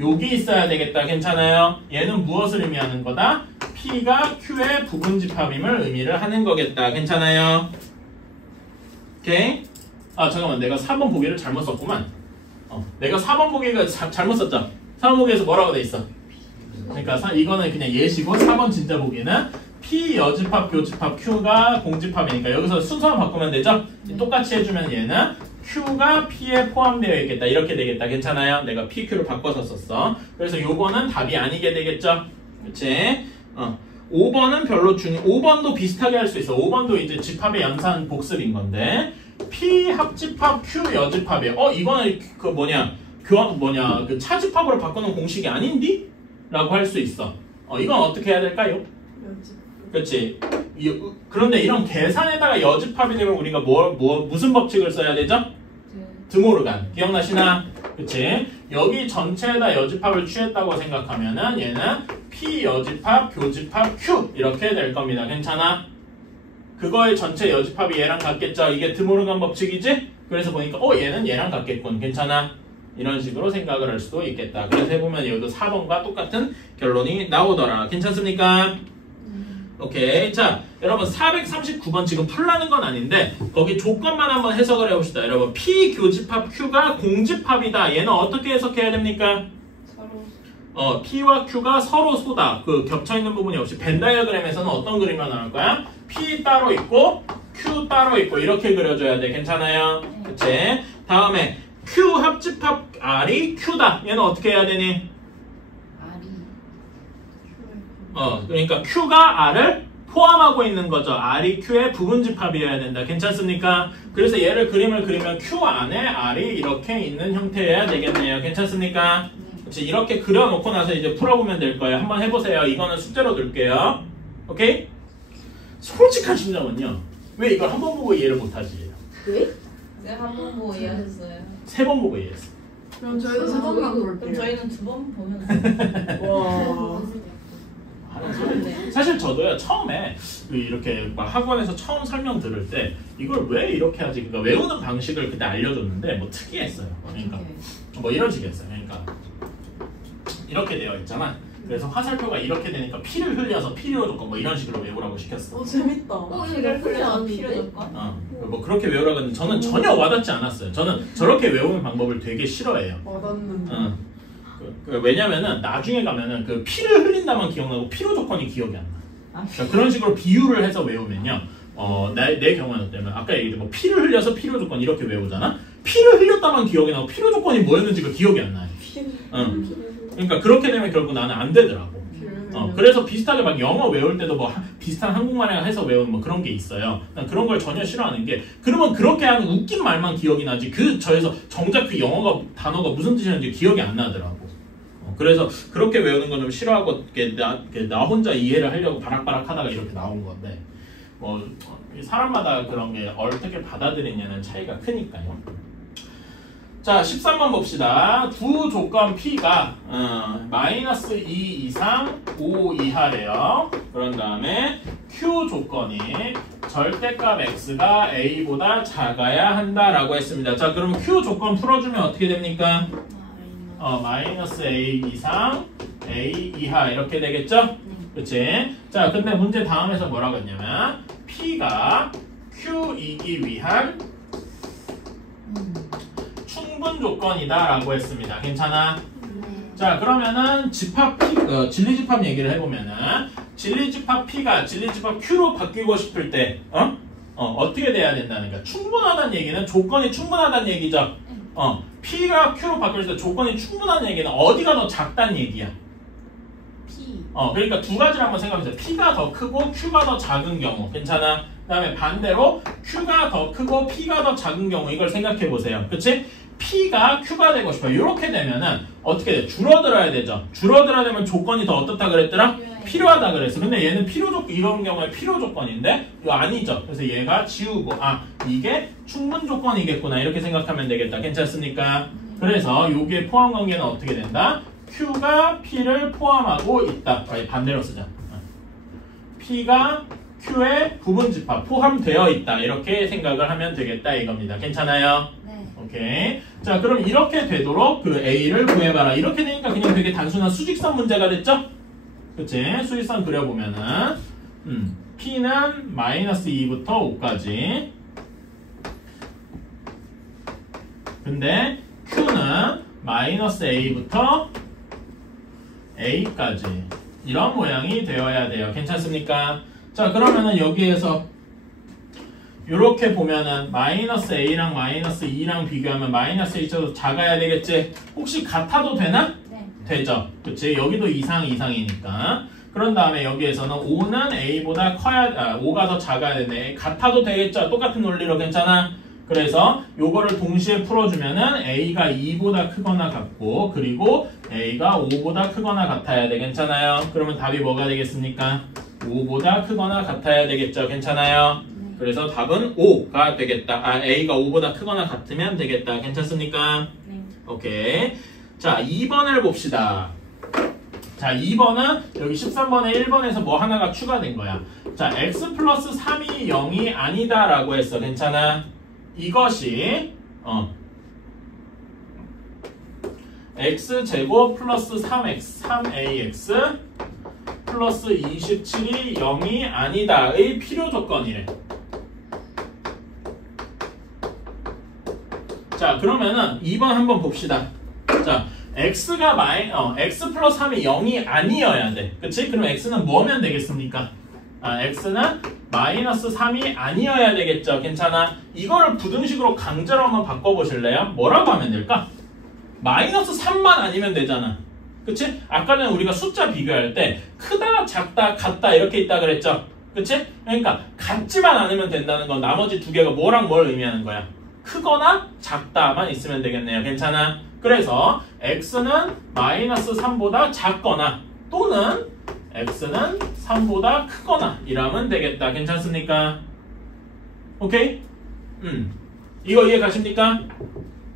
여기 있어야 되겠다. 괜찮아요? 얘는 무엇을 의미하는 거다? P가 Q의 부분집합임을 의미를 하는 거겠다. 괜찮아요? 오케이? 아 잠깐만 내가 4번 보기를 잘못 썼구만. 내가 4번 보기가 잘못 썼죠? 4번 보기에서 뭐라고 돼 있어? 그러니까 이거는 그냥 예시고 4번 진짜 보기는 P 여집합 교집합 Q가 공집합이니까 여기서 순서만 바꾸면 되죠? 똑같이 해주면 얘는 Q가 P에 포함되어 있겠다. 이렇게 되겠다. 괜찮아요? 내가 P, Q를 바꿔서 썼어. 그래서 요거는 답이 아니게 되겠죠? 그치? 5번은 별로 5번도 비슷하게 할 수 있어. 5번도 이제 집합의 연산 복습인 건데 P 합집합 Q 여집합이에요. 이거는 그 그 차집합으로 바꾸는 공식이 아닌디? 라고 할 수 있어. 이건 어떻게 해야 될까요? 그렇지. 그런데 이런 계산에다가 여집합이 되면 우리가 무슨 법칙을 써야 되죠? 드모르간. 기억나시나? 그치? 여기 전체에다 여집합을 취했다고 생각하면은 얘는 P 여집합 교집합 Q 이렇게 될 겁니다. 괜찮아? 그거의 전체 여집합이 얘랑 같겠죠? 이게 드모르간 법칙이지? 그래서 보니까 얘는 얘랑 같겠군. 괜찮아? 이런 식으로 생각을 할 수도 있겠다. 그래서 해보면 여기도 4번과 똑같은 결론이 나오더라. 괜찮습니까? 오케이. 자, 여러분 439번 지금 풀라는 건 아닌데 거기 조건만 한번 해석을 해봅시다. 여러분 P 교집합 Q가 공집합이다. 얘는 어떻게 해석해야 됩니까? 서로. P와 Q가 서로 소다. 그 겹쳐있는 부분이 없이 벤 다이어그램에서는 어떤 그림이 나올 거야? P 따로 있고 Q 따로 있고 이렇게 그려줘야 돼. 괜찮아요? 그치? 다음에 Q 합집합 R이 Q다. 얘는 어떻게 해야 되니? 그러니까 Q가 R을 포함하고 있는 거죠. R이 Q의 부분집합이어야 된다. 괜찮습니까? 그래서 얘를 그림을 그리면 Q 안에 R이 이렇게 있는 형태여야 되겠네요. 괜찮습니까? 그렇지. 이렇게 그려놓고 나서 이제 풀어보면 될 거예요. 한번 해보세요. 이거는 숙제로 둘게요. 오케이? 솔직한 심정은요. 왜 이걸 한 번 보고 이해를 못하지? 왜? 내가 한 번 보고 이해하셨어요. 3번 보고 이해했어. 그럼 저희도 3번만 그럼 볼게요. 저희는 2번 보면 와. 사실 저도요 처음에 이렇게 막 학원에서 처음 설명 들을 때 이걸 왜 이렇게 하지? 그러니까 외우는 방식을 그때 알려줬는데 뭐 특이했어요. 그러니까 뭐 이런 식이었어요. 그러니까 이렇게 되어 있잖아. 그래서 화살표가 이렇게 되니까 피를 흘려서 필요 조건 뭐 이런 식으로 외우라고 시켰어. 재밌다. 피를 흘려서 필요 조건? 뭐 그렇게 외우라고 했는데 저는 전혀 와닿지 않았어요. 저는 저렇게 외우는 방법을 되게 싫어해요. 와닿는. 왜냐면은 나중에 가면은 그 피를 흘린다만 기억나고 필요 조건이 기억이 안 나. 그러니까 그런 식으로 비유를 해서 외우면요. 내 경우는 어때면 아까 얘기했던 뭐 피를 흘려서 필요 조건 이렇게 외우잖아. 피를 흘렸다만 기억이 나고 필요 조건이 뭐였는지가 기억이 안 나요. 그러니까 그렇게 되면 결국 나는 안 되더라고. 그래서 비슷하게 막 영어 외울 때도 뭐 비슷한 한국말이랑 해서 외우는 뭐 그런 게 있어요. 난 그런 걸 전혀 싫어하는 게 그러면 그렇게 하는 웃긴 말만 기억이 나지 저에서 정작 그 단어가 무슨 뜻이었는지 기억이 안 나더라고. 그래서 그렇게 외우는 건 좀 싫어하고 나 혼자 이해를 하려고 바락바락 하다가 이렇게 나온 건데 뭐 사람마다 그런 게 어떻게 받아들이냐는 차이가 크니까요. 자 13번 봅시다. 두 조건 P가 -2 이상 5 이하래요. 그런 다음에 Q 조건이 절대값 X가 A보다 작아야 한다라고 했습니다. 자 그럼 Q 조건 풀어주면 어떻게 됩니까? -A 이상 A 이하 이렇게 되겠죠? 그치? 자 근데 문제 다음에서 뭐라고 했냐면 P가 Q이기 위한 충분 조건이다 라고 했습니다. 괜찮아? 자 그러면은 진리집합 얘기를 해보면은 진리집합 P가 진리집합 Q로 바뀌고 싶을 때 어떻게 돼야 된다는 거야? 충분하다는 얘기는 조건이 충분하다는 얘기죠. P가 Q로 바뀔 때 조건이 충분한 얘기는 어디가 더 작다는 얘기야? P. 그러니까 두 가지를 한번 생각해보세요. P가 더 크고 Q가 더 작은 경우. 괜찮아? 그 다음에 반대로 Q가 더 크고 P가 더 작은 경우 이걸 생각해보세요. 그치? P가 Q가 되고 싶어요. 이렇게 되면은 어떻게 돼? 줄어들어야 되죠. 줄어들어야 되면 조건이 더 어떻다 그랬더라? 필요하다 그랬어. 근데 얘는 이런 경우에 필요 조건인데 이거 아니죠. 그래서 얘가 지우고 이게 충분 조건이겠구나 이렇게 생각하면 되겠다. 괜찮습니까? 그래서 여기에 포함 관계는 어떻게 된다? Q가 P를 포함하고 있다. 반대로 쓰자. P가 Q의 부분 집합 포함되어 있다. 이렇게 생각을 하면 되겠다 이겁니다. 괜찮아요? 네. 오케이. 자, 그럼 이렇게 되도록 그 A를 구해봐라. 이렇게 되니까 그냥 되게 단순한 수직선 문제가 됐죠? 그치? 수직선 그려보면은 P는 마이너스 2부터 5까지 근데 Q는 마이너스 A부터 A까지 이런 모양이 되어야 돼요. 괜찮습니까? 자, 그러면은 여기에서 이렇게 보면은 마이너스 A랑 마이너스 2랑 비교하면 마이너스 2도 작아야 되겠지? 혹시 같아도 되나? 네. 되죠. 그치? 여기도 이상이니까. 그런 다음에 여기에서는 5는 A보다 5가 더 작아야 되네. 같아도 되겠죠? 똑같은 논리로 괜찮아? 그래서 요거를 동시에 풀어주면은 A가 2보다 크거나 같고 그리고 A가 5보다 크거나 같아야 돼. 괜찮아요? 그러면 답이 뭐가 되겠습니까? 5보다 크거나 같아야 되겠죠? 괜찮아요? 그래서 답은 5가 되겠다. A가 5보다 크거나 같으면 되겠다. 괜찮습니까? 네. 오케이. 자, 2번을 봅시다. 자, 2번은 여기 13번에 1번에서 뭐 하나가 추가된 거야. 자, x 플러스 3이 0이 아니다 라고 했어. 괜찮아? 이것이 x제곱 플러스 3ax 플러스 27이 0이 아니다의 필요 조건이래. 자, 그러면은 2번 한번 봅시다. 자, x 플러스 3이 0이 아니어야 돼. 그치? 그럼 x는 뭐면 되겠습니까? x는 마이너스 3이 아니어야 되겠죠. 괜찮아? 이거를 부등식으로 강제로 한번 바꿔보실래요? 뭐라고 하면 될까? 마이너스 3만 아니면 되잖아. 그치? 아까 전에 우리가 숫자 비교할 때 크다, 작다, 같다 이렇게 있다 그랬죠? 그치? 그러니까 같지만 않으면 된다는 건 나머지 두 개가 뭐랑 뭘 의미하는 거야? 크거나 작다만 있으면 되겠네요. 괜찮아? 그래서 x는 마이너스 3보다 작거나 또는 x는 3보다 크거나 이라면 되겠다. 괜찮습니까? 오케이? 이거 이해 가십니까?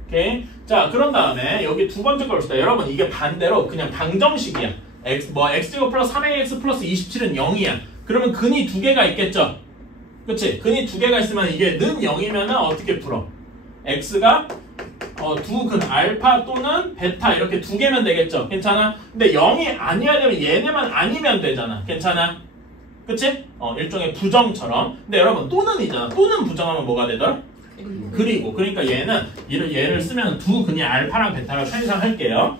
오케이. 자, 그런 다음에 여기 두 번째 걸 봅시다. 여러분 이게 반대로 그냥 방정식이야. x제곱 플러스 3ax 플러스 27은 0이야. 그러면 근이 두 개가 있겠죠? 그치? 근이 두 개가 있으면 이게 는 0이면은 어떻게 풀어? x가 두 근 알파 또는 베타 이렇게 두 개면 되겠죠? 괜찮아? 근데 0이 아니어야 되면 얘네만 아니면 되잖아. 괜찮아? 그치? 일종의 부정처럼. 근데 여러분 또는이잖아. 또는 부정하면 뭐가 되더라? 그리고 그러니까 얘를 쓰면 두 근이 알파랑 베타가 편의상할게요.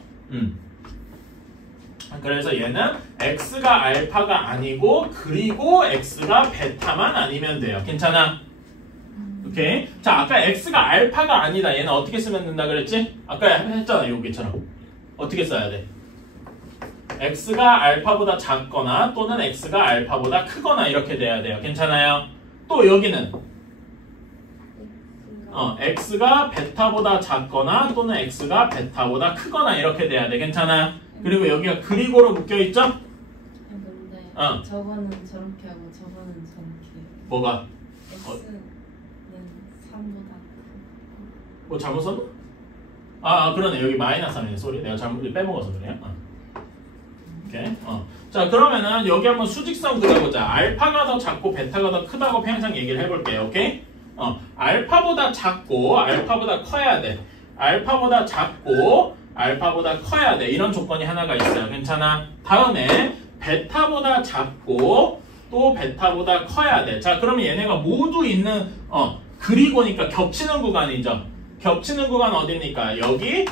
그래서 얘는 x가 알파가 아니고 그리고 x가 베타만 아니면 돼요. 괜찮아? 오케이. 자, 아까 x가 알파가 아니다. 얘는 어떻게 쓰면 된다 그랬지? 아까 했잖아. 여기처럼. 어떻게 써야 돼? x가 알파보다 작거나 또는 x가 알파보다 크거나 이렇게 돼야 돼요. 괜찮아요? 또 여기는 x가 베타보다 작거나 또는 x가 베타보다 크거나 이렇게 돼야 돼. 괜찮아? 그리고 여기가 그리고로 묶여있죠? 근데 저거는 저렇게 하고 저거는 저렇게. 뭐가? x는 3보다 뭐 잘못 썼나? 그러네. 여기 마이너스 3이네. 쏘리. 내가 잘못 빼먹어서 그래요. 오케이. 자, 그러면은 여기 한번 수직선 그려보자. 알파가 더 작고 베타가 더 크다고 평상 얘기를 해볼게요. 오케이? 알파보다 작고 알파보다 커야 돼. 알파보다 작고 알파보다 커야 돼. 이런 조건이 하나가 있어요. 괜찮아? 다음에 베타보다 작고 또 베타보다 커야 돼. 자, 그러면 얘네가 모두 있는 그리고니까 겹치는 구간이죠. 겹치는 구간 어디입니까? 여기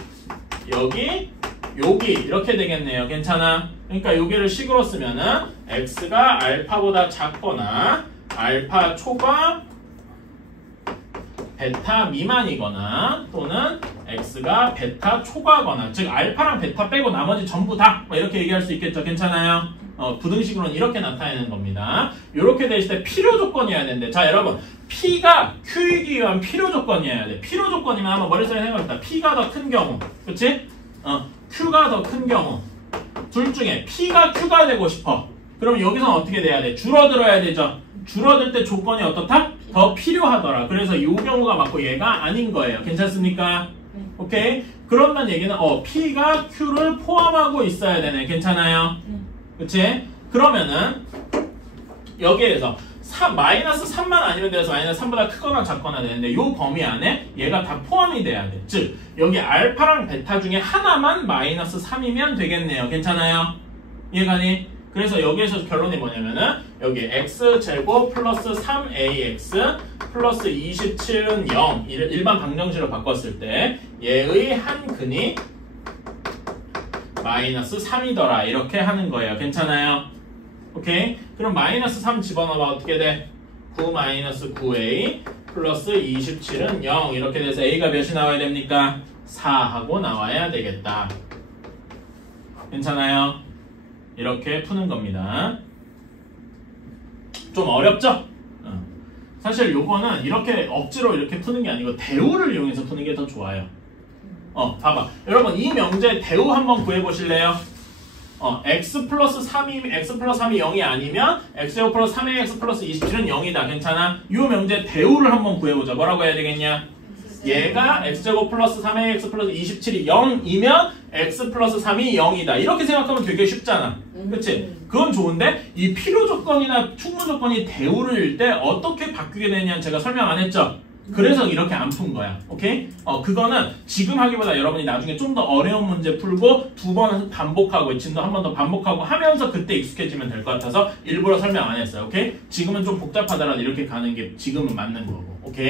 이렇게 되겠네요. 괜찮아? 그러니까 여기를 식으로 쓰면은 x가 알파보다 작거나 알파 초과 베타 미만이거나 또는 x가 베타 초과거나 즉 알파랑 베타 빼고 나머지 전부 다 이렇게 얘기할 수 있겠죠. 괜찮아요? 부등식으로는 이렇게 나타내는 겁니다. 이렇게 돼 있을 때 필요 조건이어야 되는데 자, 여러분 P가 Q이기 위한 필요 조건이어야 돼. 필요 조건이면 한번 머릿속에 생각해봅시다. P가 더 큰 경우 그치? Q가 더 큰 경우 둘 중에 P가 Q가 되고 싶어. 그럼 여기서는 어떻게 돼야 돼? 줄어들어야 되죠. 줄어들 때 조건이 어떻다? 더 필요하더라. 그래서 이 경우가 맞고 얘가 아닌 거예요. 괜찮습니까? 네. 오케이? 그런다는 얘기는 P가 Q를 포함하고 있어야 되네. 괜찮아요? 네. 그치? 그러면은 여기에서 마이너스 3만 아니면 돼서 마이너스 3보다 크거나 작거나 되는데 이 범위 안에 얘가 다 포함이 돼야 돼. 즉 여기 알파랑 베타 중에 하나만 마이너스 3이면 되겠네요. 괜찮아요? 이해가니? 그래서 여기에서 결론이 뭐냐면은 여기 x제곱 플러스 3ax 플러스 27은 0 일반 방정식으로 바꿨을 때 얘의 한 근이 마이너스 3이더라. 이렇게 하는 거예요. 괜찮아요? 오케이? 그럼 마이너스 3 집어넣어봐. 어떻게 돼? 9 마이너스 9a 플러스 27은 0 이렇게 돼서 a가 몇이 나와야 됩니까? 4하고 나와야 되겠다. 괜찮아요? 이렇게 푸는 겁니다. 좀 어렵죠? 사실 요거는 이렇게 억지로 이렇게 푸는 게 아니고 대우를 이용해서 푸는 게 더 좋아요. 봐봐. 여러분 이 명제 대우 한번 구해보실래요? x 플러스 3이 0이 아니면 x제곱 플러스 3ax 플러스 27은 0이다. 괜찮아? 이 명제 대우를 한번 구해보자. 뭐라고 해야 되겠냐? 얘가 x제곱 플러스 3ax 플러스 27이 0이면 x 플러스 3이 0이다. 이렇게 생각하면 되게 쉽잖아. 그치? 그건 좋은데 이 필요 조건이나 충분 조건이 대우를 일 때 어떻게 바뀌게 되냐는 제가 설명 안 했죠? 그래서 이렇게 안 푼 거야. 오케이? 그거는 지금 하기보다 여러분이 나중에 좀 더 어려운 문제 풀고 두 번 반복하고 진도 한 번 더 반복하고 하면서 그때 익숙해지면 될 것 같아서 일부러 설명 안 했어요. 오케이? 지금은 좀 복잡하더라도 이렇게 가는 게 지금은 맞는 거고. 오케이?